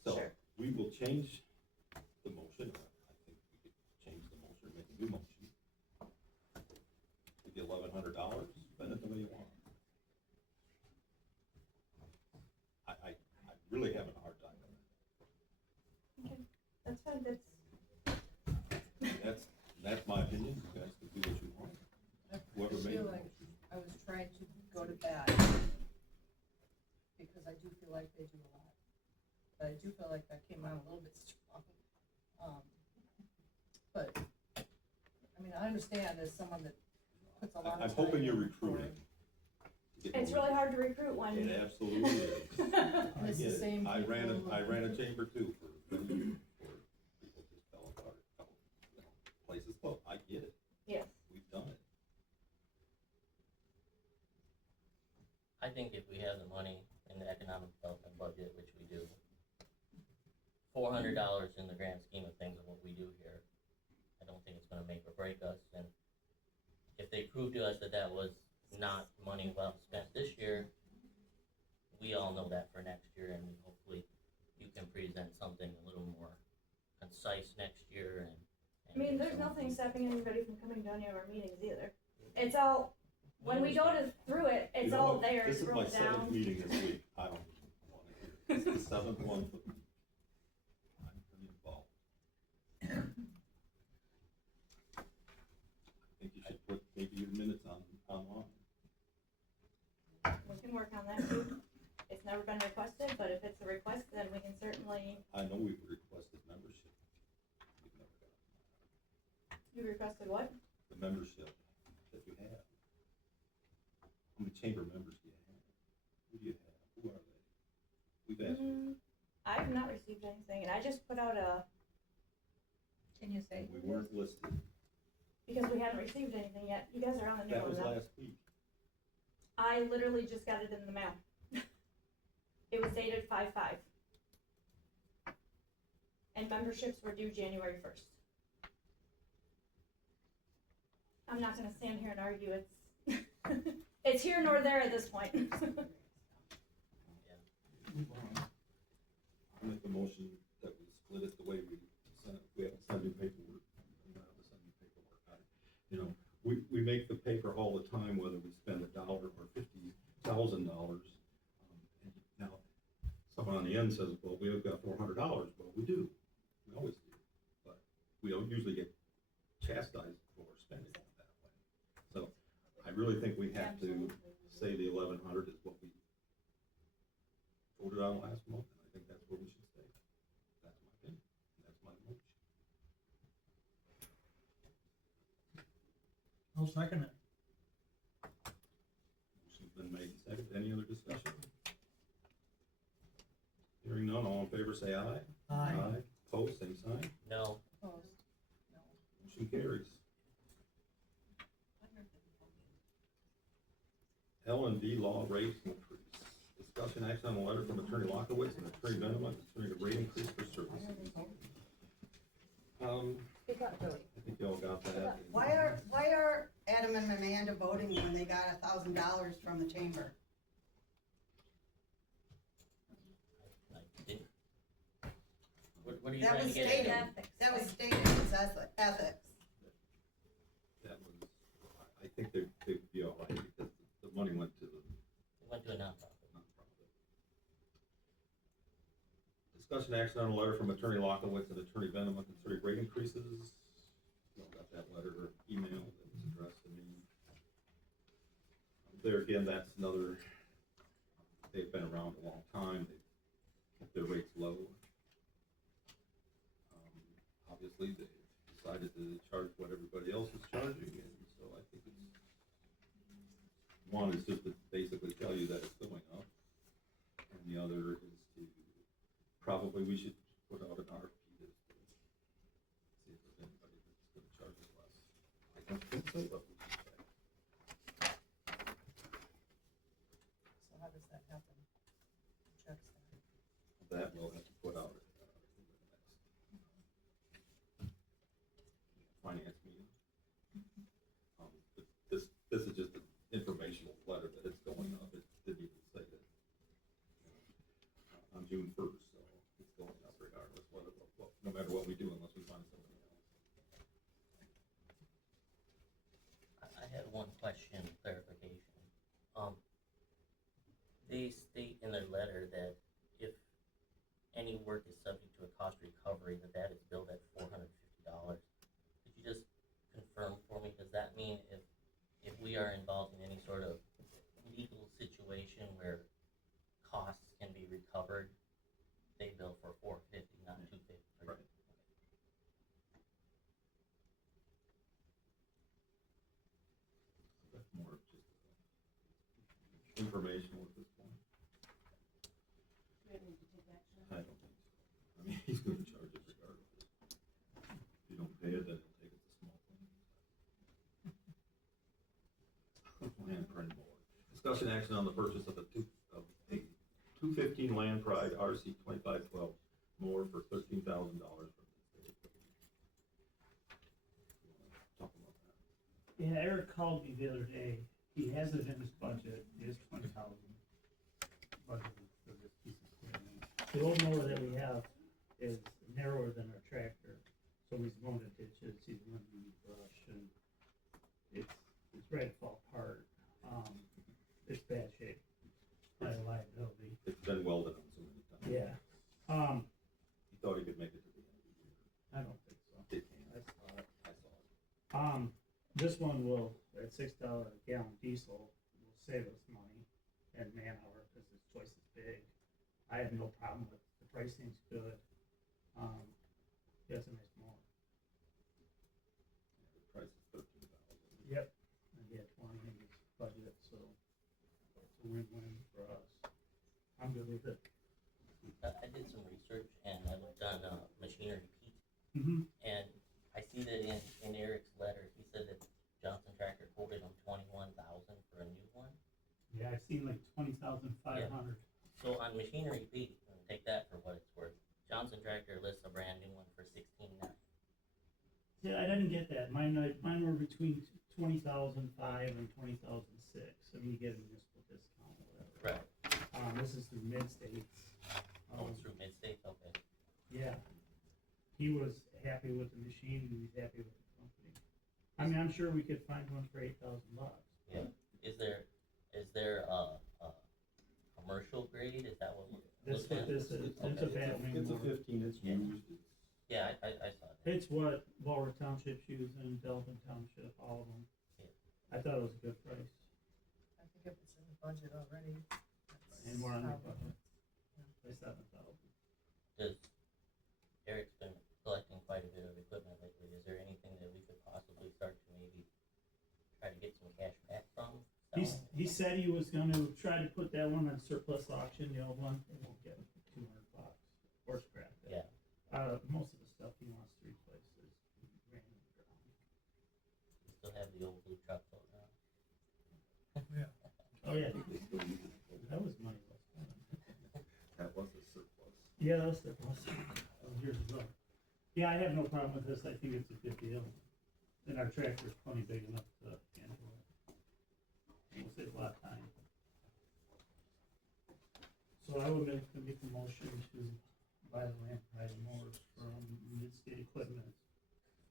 So, Sure. we will change the motion. I think we could change the motion, make a new motion. Give you $1,100, spend it the way you want. I'm really having a hard time with okay, that's fine, that. That's my opinion. You guys can do what you want. Whoever I made feel the like motion. I was trying to go to bat, because I do feel like they do a lot. But I do feel like that came out a little bit strong. But, I mean, I understand as someone that puts a lot of time. I'm hoping you're in for- recruiting. to get it's more- really hard to recruit when. It absolutely is. I It's the get it. same I ran people. a chamber too for many years before people just fell apart, places, well, I get it. Yes. We've done it. I think if we have the money in the economic development budget, which we do, $400 in the grand scheme of things of what we do here, I don't think it's gonna make or break us, and if they prove to us that that was not money well spent this year, we all know that for next year, and hopefully you can present something a little more concise next year and. I mean, there's nothing stopping anybody from coming down to our meetings either. It's all, when we go through it, it's You know all what? there, This it's is my wrote 7th down. meeting this week. I don't want to hear it. This is the 7th one for me. I'm pretty involved. I think you should put maybe your minutes online. We can work on that too. It's never been requested, but if it's a request, then we can certainly, I know we've requested membership. We've never got it. you requested what? The membership. chamber members do you have? Who do you have? Who are they? We've asked. I've not received anything, and I just put out a, Can you say? We weren't listed. because we haven't received anything yet. You guys are on the new That one was now. last week. I literally just got it in the mail. It was dated 5/5. And memberships were due January 1st. I'm not gonna stand here and argue, it's, it's here nor there at this point. I make a motion that we split it the way we sent it. We haven't sent new paperwork. We don't have to send new paperwork. You know, we make the paper all the time, whether we spend $1 or $50,000. And now, someone on the end says, well, we've got $400. Well, we do. We always do. But we don't usually get chastised for spending it that way. So I really think we have to say the 1,100 is what we voted on last month. I think that's where we should stay. That's my opinion. That's my motion. I'll second it. Motion's been made and seconded. Any other discussion? Hearing none, all in favor say aye. Aye. Opposed, same sign. No. Motion carries. L&D law rates increase. Discussion action on a letter from Attorney Lockowitz and Attorney Benjamin concerning a rate increase for services. I think y'all got that. Why are Adam and Amanda voting when they got $1,000 from the chamber? What are you That trying was to get stated, at? that was stated, it's ethics. That was, I think they'd be all right because the money went to the It went to a nonprofit. Discussion action on a letter from Attorney Lockowitz and Attorney Benjamin concerning rate increases. You all got that letter or email that was addressed to me. There again, that's another, they've been around a long time. They've kept their rates low. Obviously, they decided to charge what everybody else is charging, and so I think it's, one is just to basically tell you that it's going up, and the other is to, probably we should put out an RFP to see if there's anybody that's gonna charge us less. I don't think so, but we should check. So how does that happen? Who checks that? That we'll have to put out finance meeting. But this is just an informational letter that it's going up. It didn't even say that, on June 1st, so it's going up regardless, no matter what we do unless we find something else. I had one question, clarification. They state in their letter that if any work is subject to a cost recovery, that is billed at $450. Could you just confirm for me, does that mean if we are involved in any sort of legal situation where costs can be recovered, they bill for $450, not $250? Right. That's more of just informational at this point. Do we need to take action? I don't think so. I mean, he's gonna charge it regardless. If you don't pay it, then he'll take it to small claims. Land print board. Discussion action on the purchase of a 215 Land Pride RC 2512 mower for $13,000 from the state. Talk about that. Yeah, Eric called me the other day. He has it in his budget, his 20,000 budget for this piece of equipment. The old mower that we have is narrower than our tractor, so he's going to ditches, he's running brush, and it's ready to fall apart. It's bad shape, by liability. It's been welded on so many times. Yeah. He thought he could make it to the end of the year. I don't think so. It can. I saw it. I saw it. This one will, at $6 a gallon diesel, will save us money and man-hour, because it's twice as big. I have no problem with it. The pricing's good. It's a nice mower. The price is $13,000. Yep. And he had 20 in his budget, so contractor lists a brand new one for $16,900. Yeah, I didn't get that. Mine were between 20,005 and 20,006. I mean, you get a municipal discount or whatever. Right. This is through Mid-States. Oh, it's through Mid-States, okay. Yeah. He was happy with the machine, and he's happy with the company. I mean, I'm sure we could find one for $8,000. Yeah. Is there a commercial grade? Is that what we're That's what looking at? this is. It's a Batman. It's a 15, it's used. Yeah, I saw that. It's what Walworth Township's using, Delvin Township, all of them. Yeah. I thought it was a good price. I think if it's in the budget already. And we're on the that's budget how- by 7,000. Does, Eric's been collecting quite a bit of equipment lately. Is there anything that we could possibly start to maybe try to get some cash back from? He said he was gonna try to put that one on surplus auction, the old one, and we'll get it for $200 or scrap it. Yeah. Most of the stuff he wants to replace is ran in the ground. Still have the old blue truck going around. Oh, yeah. They still use it. That was money well spent. That was a surplus. Yeah, that was surplus. That was years ago. Yeah, I have no problem with this. I think it's a good deal. And our tractor's plenty big enough to handle it. We'll save a lot of time. So I would make a motion to buy the lamp ride mowers from Mid-State Equipment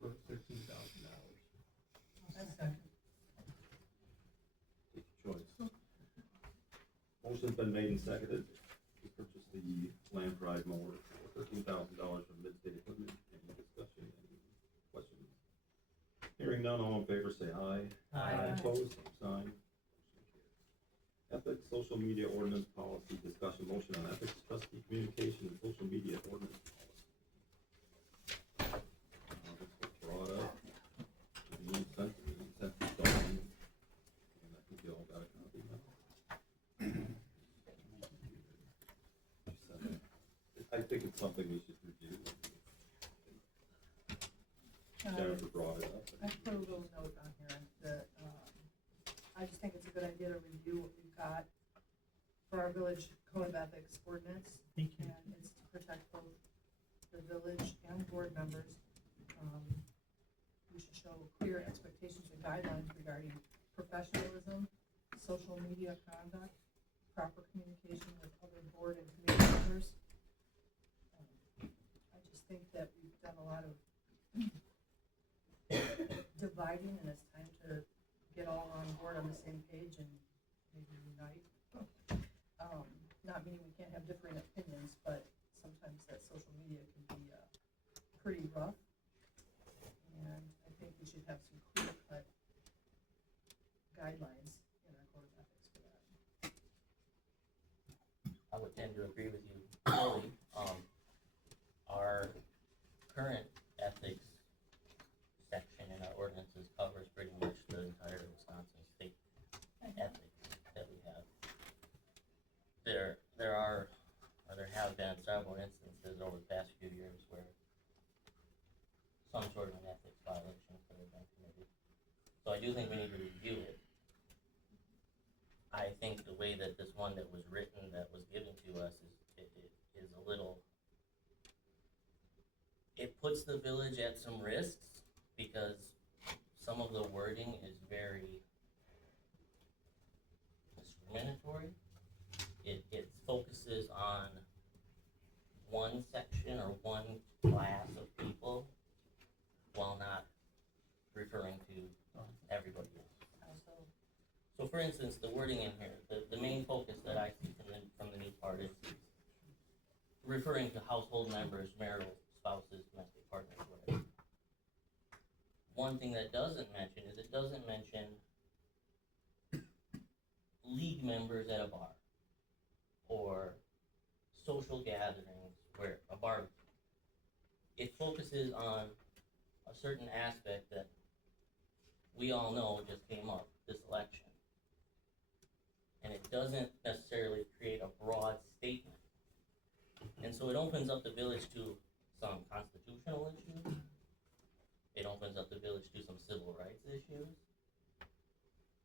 for $13,000. That's second. Take your choice. Motion's been made and seconded to purchase the Lampride mower for $13,000 from Mid-State Equipment. Any discussion, any questions? Hearing none, all in favor say aye. Aye. Opposed, same sign. Ethics, social media ordinance policy discussion, motion on ethics, trustee communication, and social media ordinance policy. This was brought up, and sent to Dawn, and I think you all got a copy now. I think it's something we should review. Jennifer brought it up. I put a little note on here that, I just think it's a good idea to review what we've got for our village code of ethics ordinance. Thank you. And it's to protect both the village and board members. We should show clear expectations and guidelines regarding professionalism, social media conduct, proper communication with other board and community members. I just think that we've done a lot of dividing, and it's time to get all on board on the same page and maybe unite. Not meaning we can't have differing opinions, but sometimes that social media can be pretty rough. And I think we should have some clear-cut guidelines in our code of ethics for that. I would tend to agree with you fully. Our current ethics section in our ordinances covers pretty much the entire Wisconsin state ethics that we have. There are, or there have been several instances over the past few years where some sort of an ethics violation could have been committed. So I do think we need to review it. I think the way that this one that was written, that was given to us, is a little, it puts the village at some risks because some of the wording is very discriminatory. It focuses on one section or one class of people while not referring to everybody else. So for instance, the wording in here, the main focus that I see from the new part is referring to household members, marital spouses, domestic partners, whatever. One thing that doesn't mention is it doesn't mention league members at a bar or social gatherings where a barbecue. It focuses on a certain aspect that we all know just came up this election. And it doesn't necessarily create a broad statement. And so it opens up the village to some constitutional issues. It opens up the village to some civil rights issues.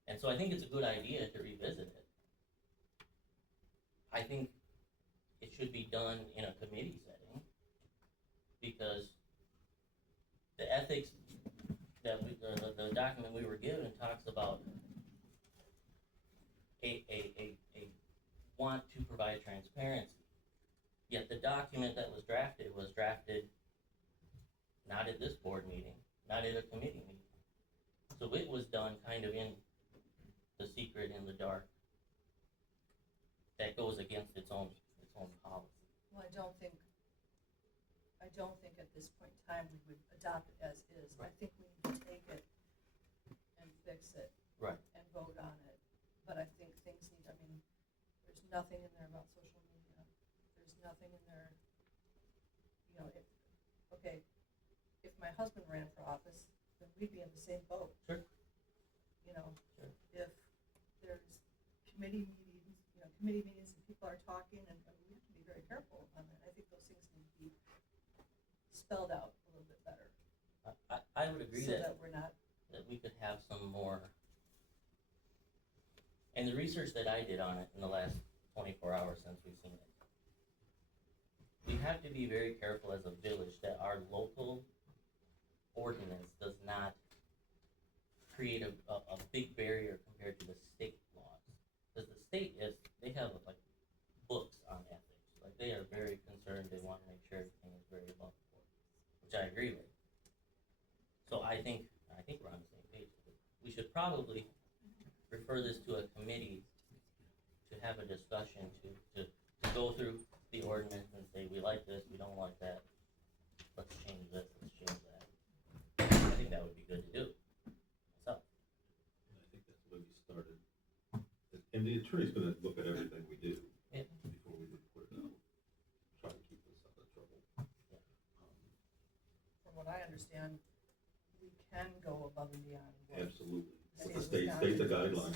And so I think it's a good idea to revisit it. I think it should be done in a committee setting given talks about a want to provide transparency. Yet the document that was drafted not at this board meeting, not at a committee meeting. So it was done kind of in the secret, in the dark. That goes against its own policy. Well, I don't think at this point in time we would adopt it as is. I think we need to take it and fix it. Right. And vote on it. But I think things need, I mean, there's nothing in there about social media. There's nothing in there, you know, if my husband ran for office, then we'd be in the same boat. Sure. You know, Sure. if there's committee meetings and people are talking, and we have to be very careful on that. I think those things need to be spelled out a little bit better. I would agree So that that we're not, that we could have some more. And the research that I did on it in the last 24 hours since we've seen it, we have to be very careful as a village that our local ordinance does not create a big barrier compared to the state laws. Because the state they have like books on ethics. Like they are very concerned, they want to make sure everything is very above board, which I agree with. So I think we're on the same page. We should probably refer this to a committee to have a discussion, to go through the ordinance and say, we like this, we don't like that, let's change this, let's change that. I think that would be good to do. So, And I think that's the way we started. And the attorney's gonna look at everything we do yeah. before we would put it out, try to keep us out of trouble. from what I understand, we can go above and beyond. what Absolutely. state The was state, done. state's a guideline,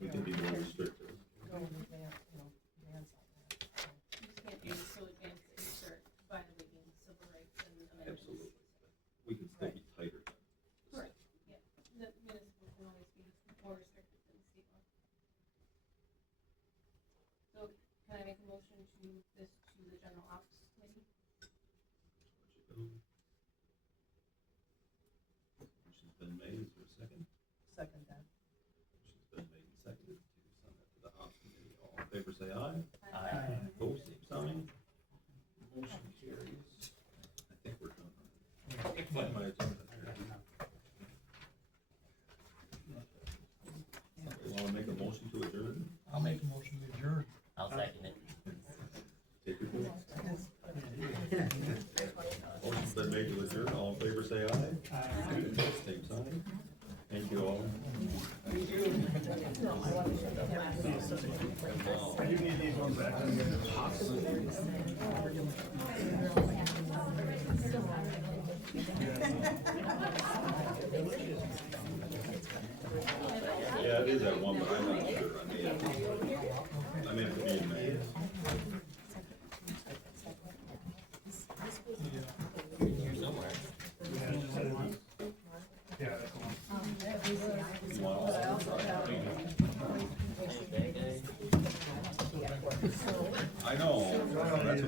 we can be more Yeah. restrictive. Go in advance, advance on that. So. You just can't be so advanced that you start violating civil rights and amendments. Absolutely. We can still be tighter. Correct, yeah. The municipal can always be more restrictive than the state law. So can I make a motion to move this to the general ops committee? Motion's been made, is there a second? Second that. Motion's been made and seconded to send that to the ops committee. All in favor, say aye. Aye. Opposed, same sign. Motion carries. I think we're done. Find my agenda. Somebody wanna make a motion to adjourn? I'll make a motion to adjourn. I'll second it. Take your vote. Motion's been made to adjourn. All in favor, say aye. Opposed, same sign. Thank you all. I do need these ones back. Yeah, it is that one, but I'm not sure. I may have to be in May. Here somewhere. Yeah, that's the one. You want all of them? Hey, bad guy. I know. That's